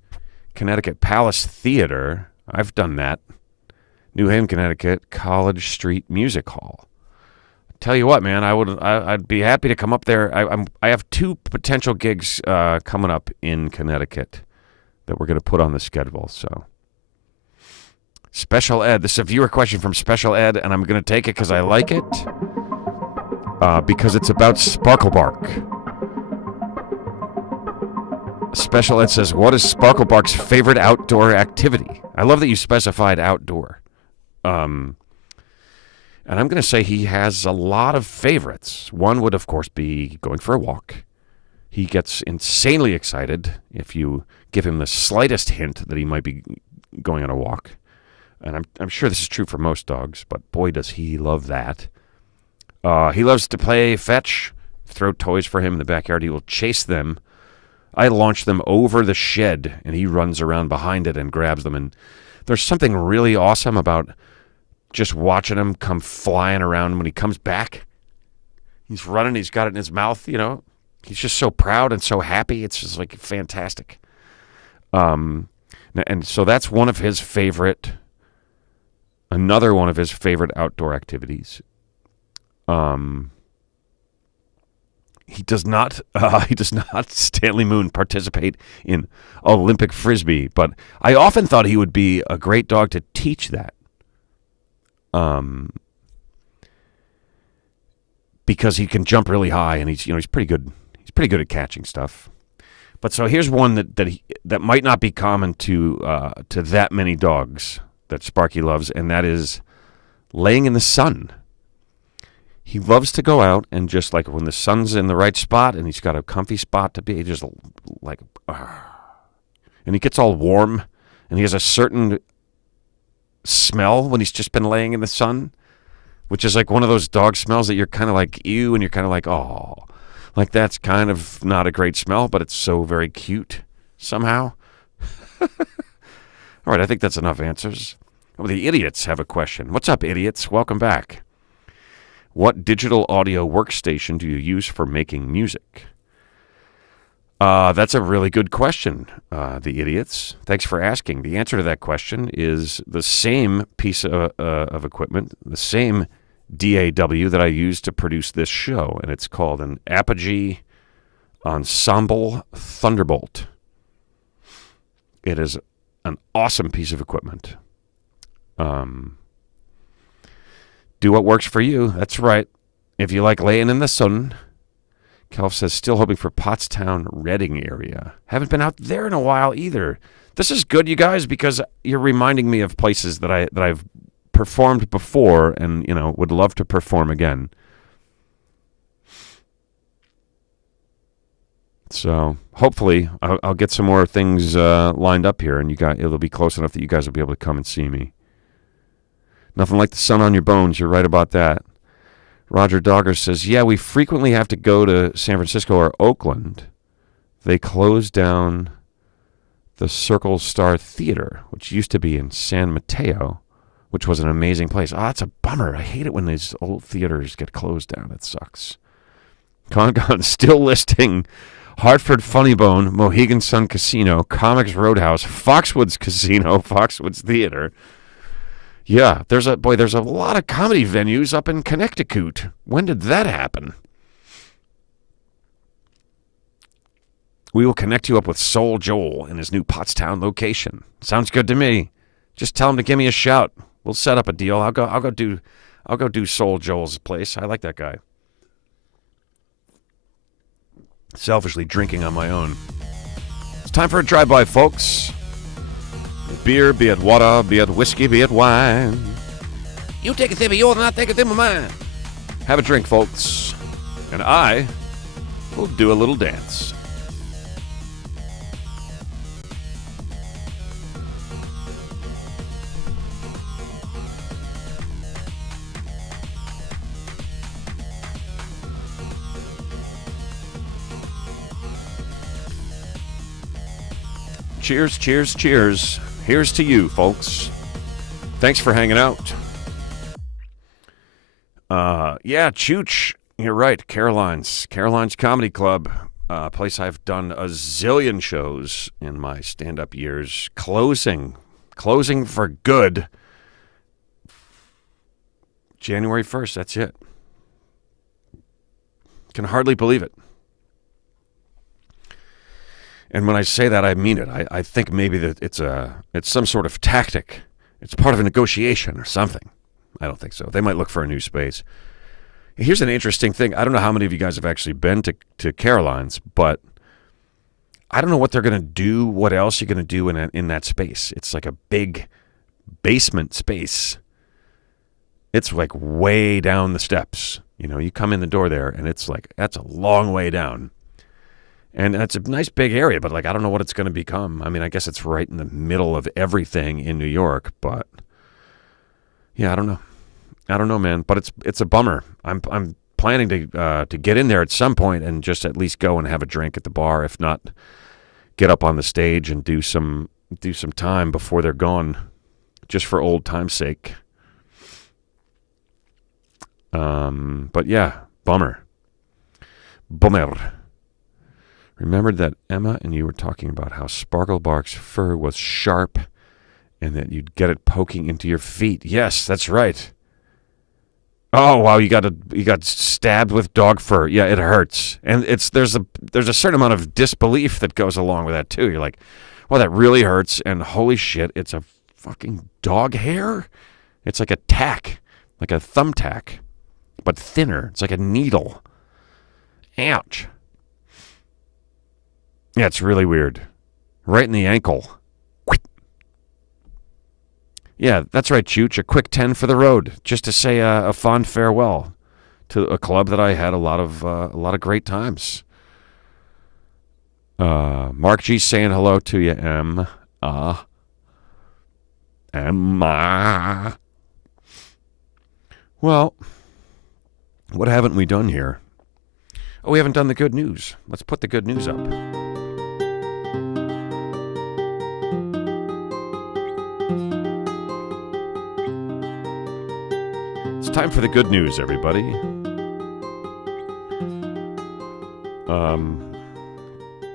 Connecticut Palace Theater. I've done that. New Haven, Connecticut, College Street Music Hall. Tell you what, man, I'd be happy to come up there. I have 2 potential gigs coming up in Connecticut that we're going to put on the schedule. So, Special Ed. This is a viewer question from Special Ed, and I'm going to take it because I like it. Because it's about Sparklebark. Special Ed says, what is Sparklebark's favorite outdoor activity? I love that you specified outdoor. And I'm going to say he has a lot of favorites. One would, of course, be going for a walk. He gets insanely excited if you give him the slightest hint that he might be going on a walk. And I'm sure this is true for most dogs, but boy, does he love that. He loves to play fetch, throw toys for him in the backyard. He will chase them. I launch them over the shed, and he runs around behind it and grabs them. And there's something really awesome about just watching him come flying around when he comes back. He's running, he's got it in his mouth, you know. He's just so proud and so happy. It's just like fantastic. And so that's one of his favorite, another one of his favorite outdoor activities. He does not Stanley Moon participate in Olympic Frisbee, but I often thought he would be a great dog to teach that. Because he can jump really high, and he's pretty good. He's pretty good at catching stuff. But so here's one that might not be common to that many dogs that Sparky loves, and that is laying in the sun. He loves to go out and just like when the sun's in the right spot and he's got a comfy spot to be, just like, and he gets all warm, and he has a certain smell when he's just been laying in the sun, which is like one of those dog smells that you're kind of like, ew, and you're kind of like, oh, like that's kind of not a great smell, but it's so very cute somehow. All right, I think that's enough answers. Oh, the idiots have a question. What's up, idiots? Welcome back. What digital audio workstation do you use for making music? That's a really good question, the idiots. Thanks for asking. The answer to that question is the same piece of equipment, the same DAW that I use to produce this show, and it's called an Apogee Ensemble Thunderbolt. It is an awesome piece of equipment. Do what works for you. That's right. If you like laying in the sun. Kelf says, still hoping for Pottstown, Reading area. Haven't been out there in a while either. This is good, you guys, because you're reminding me of places that I've performed before and, would love to perform again. So hopefully I'll get some more things lined up here, and it'll be close enough that you guys will be able to come and see me. Nothing like the sun on your bones. You're right about that. Roger Dogger says, yeah, we frequently have to go to San Francisco or Oakland. They closed down the Circle Star Theater, which used to be in San Mateo, which was an amazing place. Oh, that's a bummer. I hate it when these old theaters get closed down. It sucks. Con still listing Hartford Funny Bone, Mohegan Sun Casino, Comics Roadhouse, Foxwoods Casino, Foxwoods Theater. Yeah, there's a lot of comedy venues up in Connecticut. When did that happen? We will connect you up with Soul Joel in his new Pottstown location. Sounds good to me. Just tell him to give me a shout. We'll set up a deal. I'll go do Soul Joel's place. I like that guy. Selfishly drinking on my own. It's time for a drive-by, folks. Beer, be it water, be it whiskey, be it wine. You take a sip of yours and I take a sip of mine. Have a drink, folks. And I will do a little dance. Cheers, cheers, cheers. Here's to you, folks. Thanks for hanging out. Yeah, Chooch. You're right. Caroline's Comedy Club. A place I've done a zillion shows in my stand-up years. Closing for good. January 1st, that's it. Can hardly believe it. And when I say that, I mean it. I think maybe that it's some sort of tactic. It's part of a negotiation or something. I don't think so. They might look for a new space. Here's an interesting thing. I don't know how many of you guys have actually been to Caroline's, but I don't know what they're going to do, what else you're going to do in that space. It's like a big basement space. It's like way down the steps. You know, you come in the door there, and it's like, that's a long way down. And it's a nice big area, but like I don't know what it's going to become. I mean, I guess it's right in the middle of everything in New York, but yeah, I don't know. I don't know, man. But it's a bummer. I'm planning to get in there at some point and just at least go and have a drink at the bar. If not, get up on the stage and do some time before they're gone, just for old time's sake. But yeah, bummer. Remembered that Emma and you were talking about how Sparklebark's fur was sharp and that you'd get it poking into your feet. Yes, that's right. Oh wow, you got stabbed with dog fur. Yeah, it hurts. And there's a certain amount of disbelief that goes along with that too. You're like, well, that really hurts, and holy shit, it's a fucking dog hair? It's like a tack, like a thumbtack, but thinner. It's like a needle. Ouch. Yeah, it's really weird. Right in the ankle. Yeah, that's right, Chooch. A quick 10 for the road, just to say a fond farewell to a club that I had a lot of great times. Mark G saying hello to you, Emma. Well, what haven't we done here? Oh, we haven't done the good news. Let's put the good news up. It's time for the good news, everybody.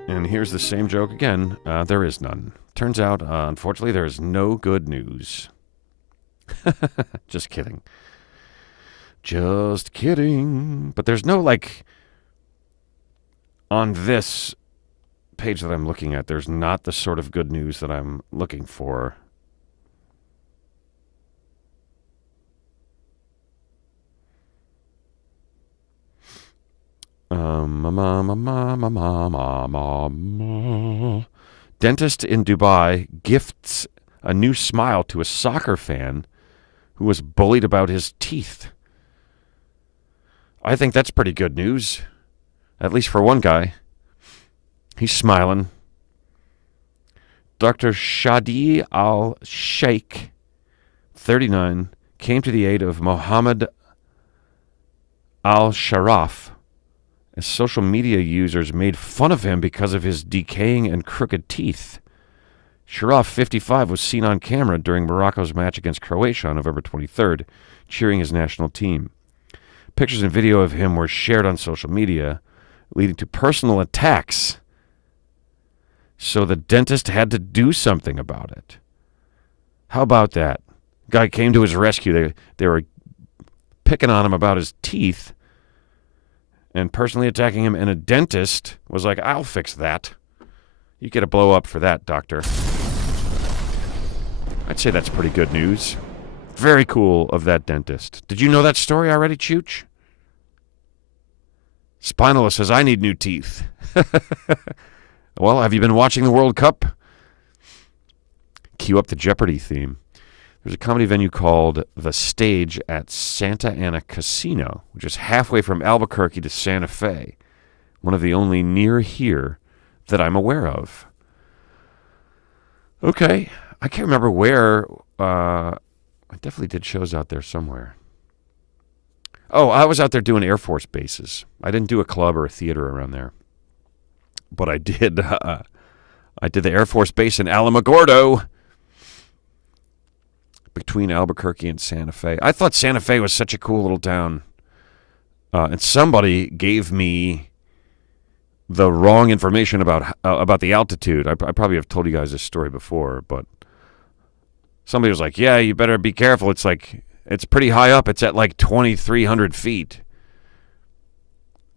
And here's the same joke again. There is none. Turns out, unfortunately, there is no good news. Just kidding. Just kidding. But there's no, like, on this page that I'm looking at, there's not the sort of good news that I'm looking for. Dentist in Dubai gifts a new smile to a soccer fan who was bullied about his teeth. I think that's pretty good news. At least for one guy. He's smiling. Dr. Shadi al-Sheikh, 39, came to the aid of Mohammed al-Sharaf as social media users made fun of him because of his decaying and crooked teeth. Sharaf, 55, was seen on camera during Morocco's match against Croatia on November 23rd, cheering his national team. Pictures and video of him were shared on social media, leading to personal attacks. So the dentist had to do something about it. How about that? Guy came to his rescue. They were picking on him about his teeth and personally attacking him, and a dentist was like, I'll fix that. You get a blow up for that, doctor. I'd say that's pretty good news. Very cool of that dentist. Did you know that story already, Chooch? Spinalist says, I need new teeth. Well, have you been watching the World Cup? Cue up the Jeopardy theme. There's a comedy venue called The Stage at Santa Ana Casino, which is halfway from Albuquerque to Santa Fe, one of the only near here that I'm aware of. Okay, I can't remember where. I definitely did shows out there somewhere. Oh, I was out there doing Air Force bases. I didn't do a club or a theater around there. But I did the Air Force base in Alamogordo between Albuquerque and Santa Fe. I thought Santa Fe was such a cool little town. And somebody gave me the wrong information about the altitude. I probably have told you guys this story before, but somebody was like, "Yeah, you better be careful. It's pretty high up. It's at like 2,300 feet."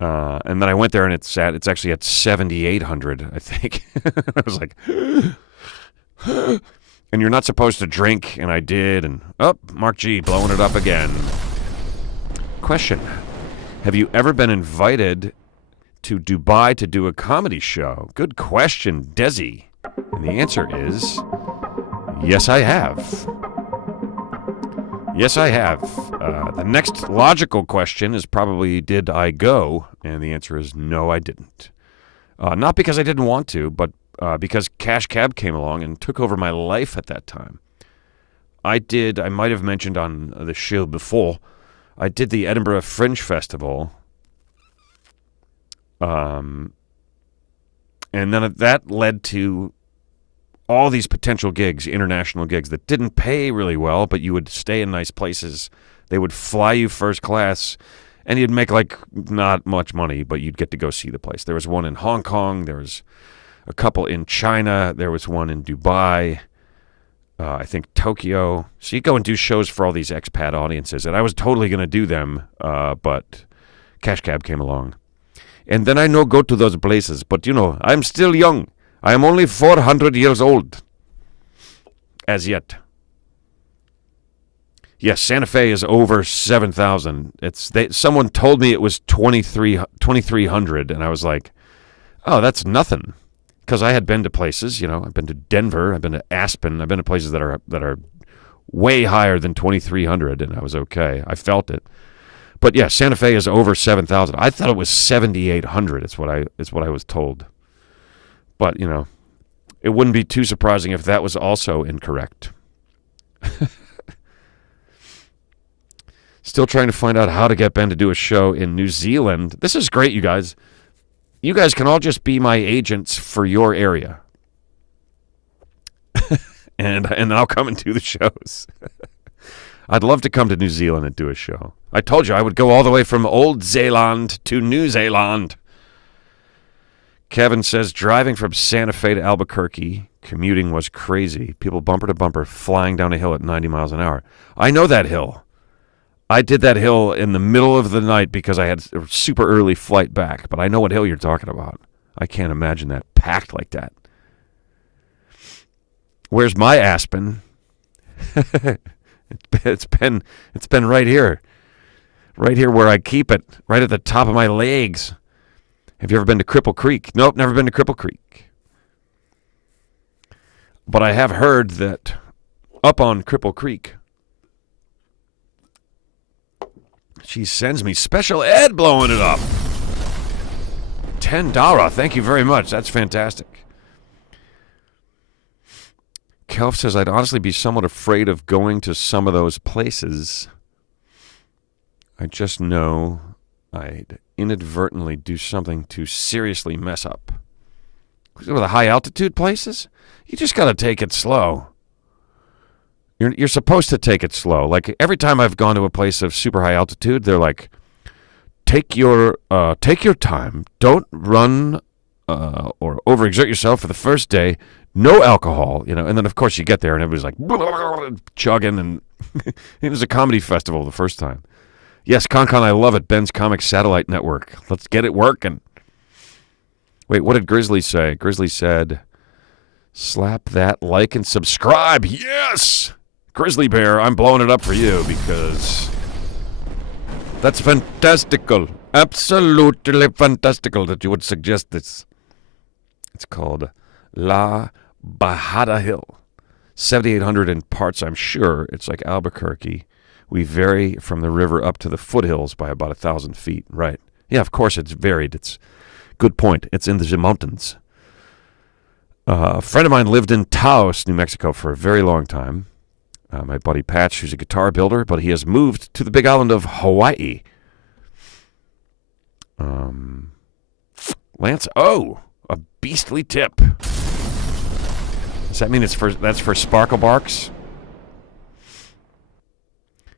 And then I went there, and it's actually at 7,800, I think. I was like, and you're not supposed to drink, and I did, and Mark G blowing it up again. Question: have you ever been invited to Dubai to do a comedy show? Good question, Desi. And the answer is yes, I have. Yes, I have. The next logical question is probably, did I go? And the answer is no, I didn't. Not because I didn't want to, but because Cash Cab came along and took over my life at that time. I might have mentioned on the show before, I did the Edinburgh Fringe Festival. And then that led to all these potential gigs, international gigs, that didn't pay really well, but you would stay in nice places. They would fly you first class, and you'd make like not much money, but you'd get to go see the place. There was one in Hong Kong. There was a couple in China. There was one in Dubai. I think Tokyo. So you go and do shows for all these expat audiences, and I was totally going to do them, but Cash Cab came along. And then I no go to those places, but I'm still young. I am only 400 years old. As yet. Yes, Santa Fe is over 7,000. Someone told me it was 2,300, and I was like, oh, that's nothing. Because I had been to places, I've been to Denver, I've been to Aspen, I've been to places that are way higher than 2,300, and I was okay. I felt it. But yeah, Santa Fe is over 7,000. I thought it was 7,800. It's what I was told. But, it wouldn't be too surprising if that was also incorrect. Still trying to find out how to get Ben to do a show in New Zealand. This is great, you guys. You guys can all just be my agents for your area. and I'll come and do the shows. I'd love to come to New Zealand and do a show. I told you I would go all the way from Old Zealand to New Zealand. Kevin says, driving from Santa Fe to Albuquerque, commuting was crazy. People bumper to bumper flying down a hill at 90 miles an hour. I know that hill. I did that hill in the middle of the night because I had a super early flight back, but I know what hill you're talking about. I can't imagine that packed like that. Where's my Aspen? It's been right here where I keep it, right at the top of my legs. Have you ever been to Cripple Creek? Nope, never been to Cripple Creek. But I have heard that up on Cripple Creek, she sends me special ed blowing it up. $10. Thank you very much. That's fantastic. Kelf says, I'd honestly be somewhat afraid of going to some of those places. I just know I'd inadvertently do something to seriously mess up. Some of the high altitude places, you just got to take it slow. You're supposed to take it slow. Like every time I've gone to a place of super high altitude, they're like, take your time. Don't run or overexert yourself for the first day. No alcohol, And then of course you get there and everybody's like chugging, and it was a comedy festival the first time. Yes, ConCon, I love it. Ben's Comic Satellite Network. Let's get it working. Wait, what did Grizzly say? Grizzly said, slap that like and subscribe. Yes! Grizzly Bear, I'm blowing it up for you because that's fantastical. Absolutely fantastical that you would suggest this. It's called La Bajada Hill. 7,800 in parts, I'm sure. It's like Albuquerque. We vary from the river up to the foothills by about 1,000 feet. Right. Yeah, of course it's varied. It's good point. It's in the mountains. A friend of mine lived in Taos, New Mexico for a very long time. My buddy Patch, who's a guitar builder, but he has moved to the big island of Hawaii. Lance, a beastly tip. Does that mean that's for Sparkle Barks?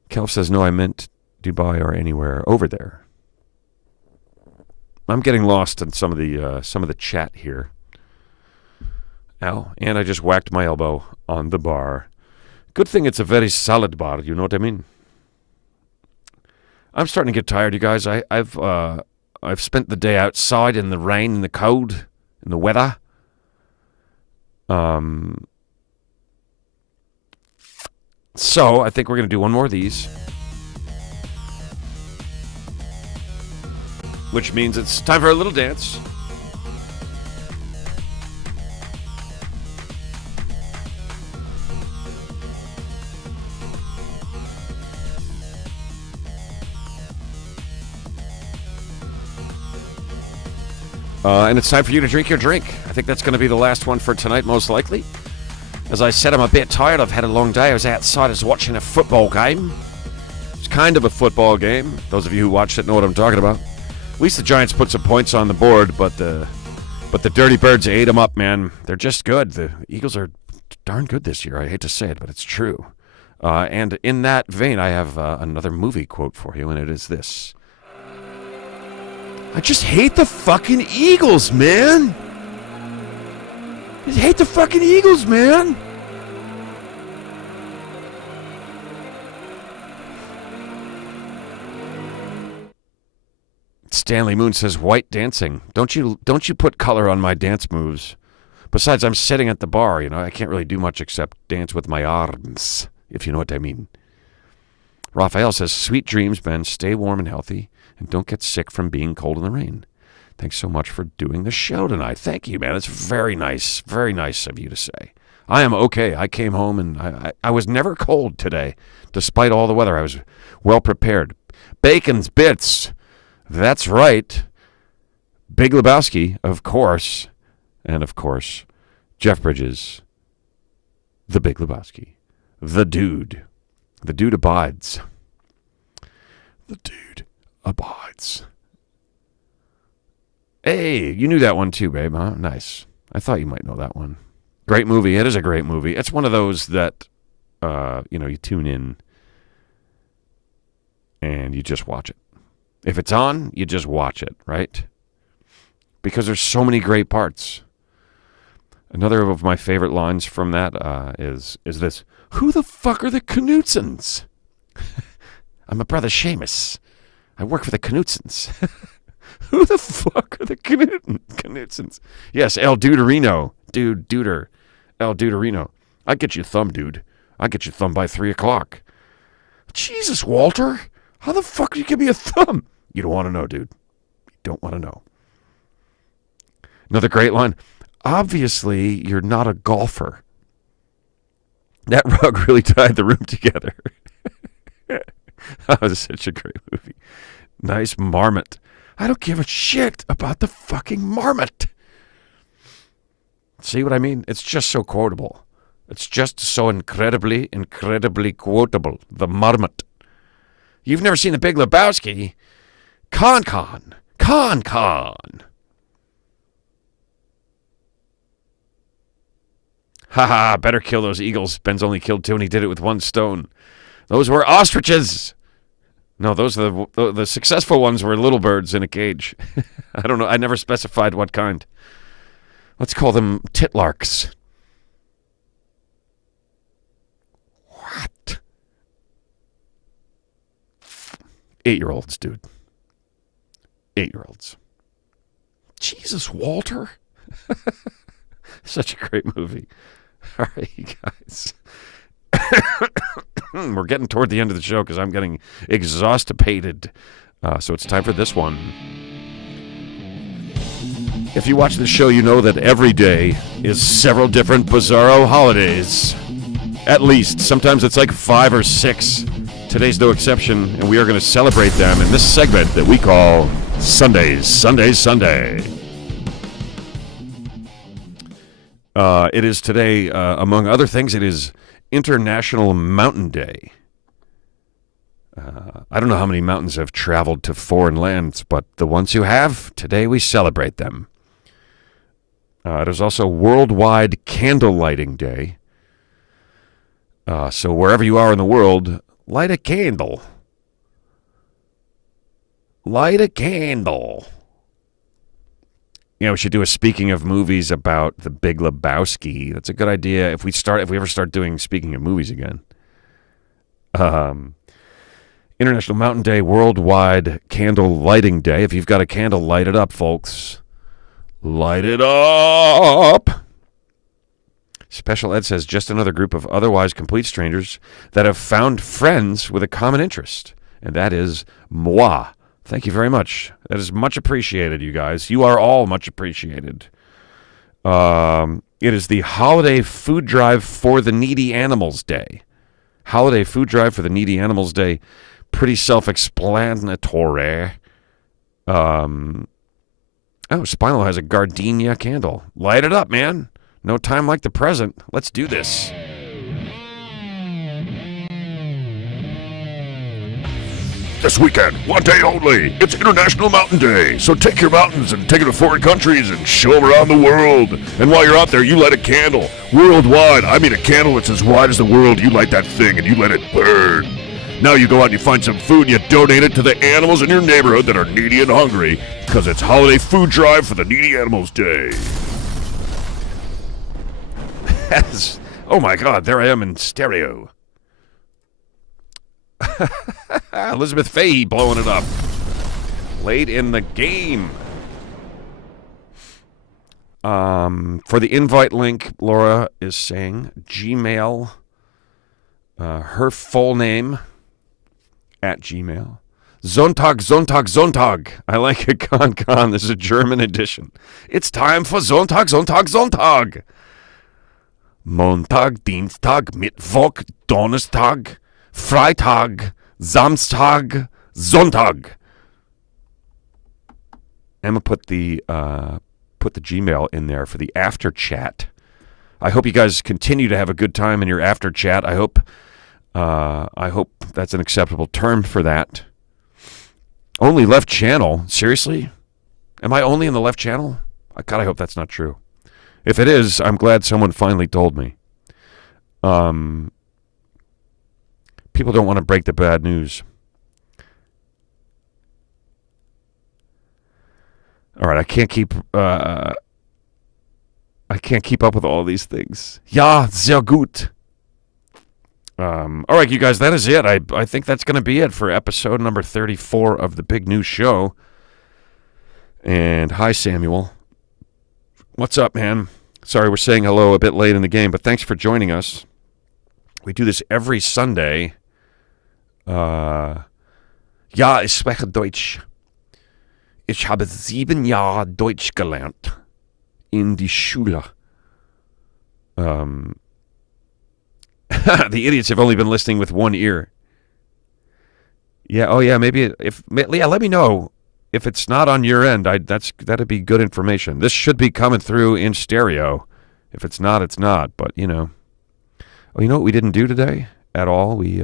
Kelf says, no, I meant Dubai or anywhere over there. I'm getting lost in some of the chat here. Ow, and I just whacked my elbow on the bar. Good thing it's a very solid bar, you know what I mean? I'm starting to get tired, you guys. I've spent the day outside in the rain, in the cold, in the weather. So I think we're going to do one more of these. Which means it's time for a little dance. And it's time for you to drink your drink. I think that's going to be the last one for tonight, most likely. As I said, I'm a bit tired. I've had a long day. I was outside. I was watching a football game. It's kind of a football game. Those of you who watched it know what I'm talking about. At least the Giants put some points on the board, but the Dirty Birds ate them up, man. They're just good. The Eagles are darn good this year. I hate to say it, but it's true. And in that vein, I have another movie quote for you, and it is this. I just hate the fucking Eagles, man. I just hate the fucking Eagles, man. Stanley Moon says, white dancing. Don't you put color on my dance moves. Besides, I'm sitting at the bar, you know. I can't really do much except dance with my arms, if you know what I mean. Raphael says, sweet dreams, Ben. Stay warm and healthy, and don't get sick from being cold in the rain. Thanks so much for doing the show tonight. Thank you, man. It's very nice of you to say. I am okay. I came home, and I was never cold today, despite all the weather. I was well prepared. Bacon's Bits. That's right. Big Lebowski, of course. And, of course, Jeff Bridges. The Big Lebowski. The Dude. The Dude abides. The Dude abides. Hey, you knew that one too, babe, huh? Nice. I thought you might know that one. Great movie. It is a great movie. It's one of those that, you tune in and you just watch it. If it's on, you just watch it, right? Because there's so many great parts. Another of my favorite lines from that is this. Who the fuck are the Knutsons? I'm a brother Seamus. I work for the Knutsons. Who the fuck are the Knutsons? Yes, El Duderino. Duder. El Duderino. I get you thumb, dude. I get you thumb by 3 o'clock. Jesus, Walter. How the fuck do you give me a thumb? You don't want to know, dude. You don't want to know. Another great line. Obviously, you're not a golfer. That rug really tied the room together. That was such a great movie. Nice marmot. I don't give a shit about the fucking marmot. See what I mean? It's just so quotable. It's just so incredibly, incredibly quotable. The marmot. You've never seen The Big Lebowski? Con. Haha, better kill those eagles. Ben's only killed 2 and he did it with 1 stone. Those were ostriches. No, those are the successful ones were little birds in a cage. I don't know. I never specified what kind. Let's call them titlarks. What? 8-year-olds, dude. 8-year-olds. Jesus, Walter. Such a great movie. All right, you guys. We're getting toward the end of the show because I'm getting exhaustipated. So it's time for this one. If you watch the show, you know that every day is several different Bizarro holidays. At least. Sometimes it's like 5 or 6. Today's no exception, and we are going to celebrate them in this segment that we call Sunday. It is today, among other things, it is International Mountain Day. I don't know how many mountains have traveled to foreign lands, but the ones who have, today we celebrate them. It is also Worldwide Candle Lighting Day. So wherever you are in the world, light a candle. Light a candle. we should do a speaking of movies about the Big Lebowski. That's a good idea if we ever start doing speaking of movies again. International Mountain Day, Worldwide Candle Lighting Day. If you've got a candle, light it up, folks. Light it up. Special Ed says, just another group of otherwise complete strangers that have found friends with a common interest, and that is moi. Thank you very much. That is much appreciated, you guys. You are all much appreciated. It is the Holiday Food Drive for the Needy Animals Day. Holiday Food Drive for the Needy Animals Day. Pretty self-explanatory. Spinal has a gardenia candle. Light it up, man. No time like the present. Let's do this. This weekend, one day only, it's International Mountain Day. So take your mountains and take them to foreign countries and show them around the world. And while you're out there, you light a candle. Worldwide, I mean a candle that's as wide as the world. You light that thing and you let it burn. Now you go out and you find some food and you donate it to the animals in your neighborhood that are needy and hungry, because it's Holiday Food Drive for the Needy Animals Day. Oh my God, there I am in stereo. Elizabeth Fahey blowing it up. Late in the game. For the invite link, Laura is saying Gmail. Her full name at Gmail. Sonntag. I like it, Con. This is a German edition. It's time for Sonntag. Montag, Dienstag, Mittwoch, Donnerstag, Freitag, Samstag, Sonntag. Emma put the Gmail in there for the after chat. I hope you guys continue to have a good time in your after chat. I hope that's an acceptable term for that. Only left channel? Seriously? Am I only in the left channel? God, I hope that's not true. If it is, I'm glad someone finally told me. People don't want to break the bad news. All right, I can't keep up with all these things. Ja, sehr gut. All right, you guys, that is it. I think that's going to be it for episode number 34 of the Big News Show. And hi, Samuel. What's up, man? Sorry we're saying hello a bit late in the game, but thanks for joining us. We do this every Sunday. Ja, ich spreche Deutsch. Ich habe 7 Jahre Deutsch gelernt. In die Schule. The idiots have only been listening with one ear. Yeah, maybe let me know if it's not on your end. That'd be good information. This should be coming through in stereo. If it's not, it's not. But you know what we didn't do today at all? We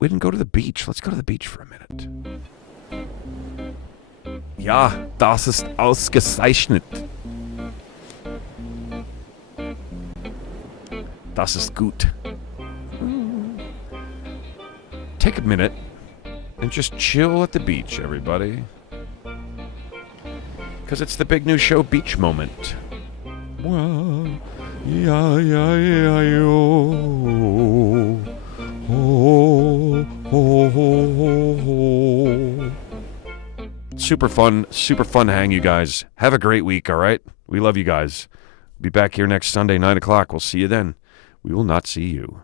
didn't go to the beach. Let's go to the beach for a minute. Ja, das ist ausgezeichnet. Das ist gut. Take a minute and just chill at the beach, everybody. Because it's the Big News Show beach moment. Well, yeah, yo. Oh. Super fun hang, you guys. Have a great week, all right? We love you guys. Be back here next Sunday, 9 o'clock. We'll see you then. We will not see you.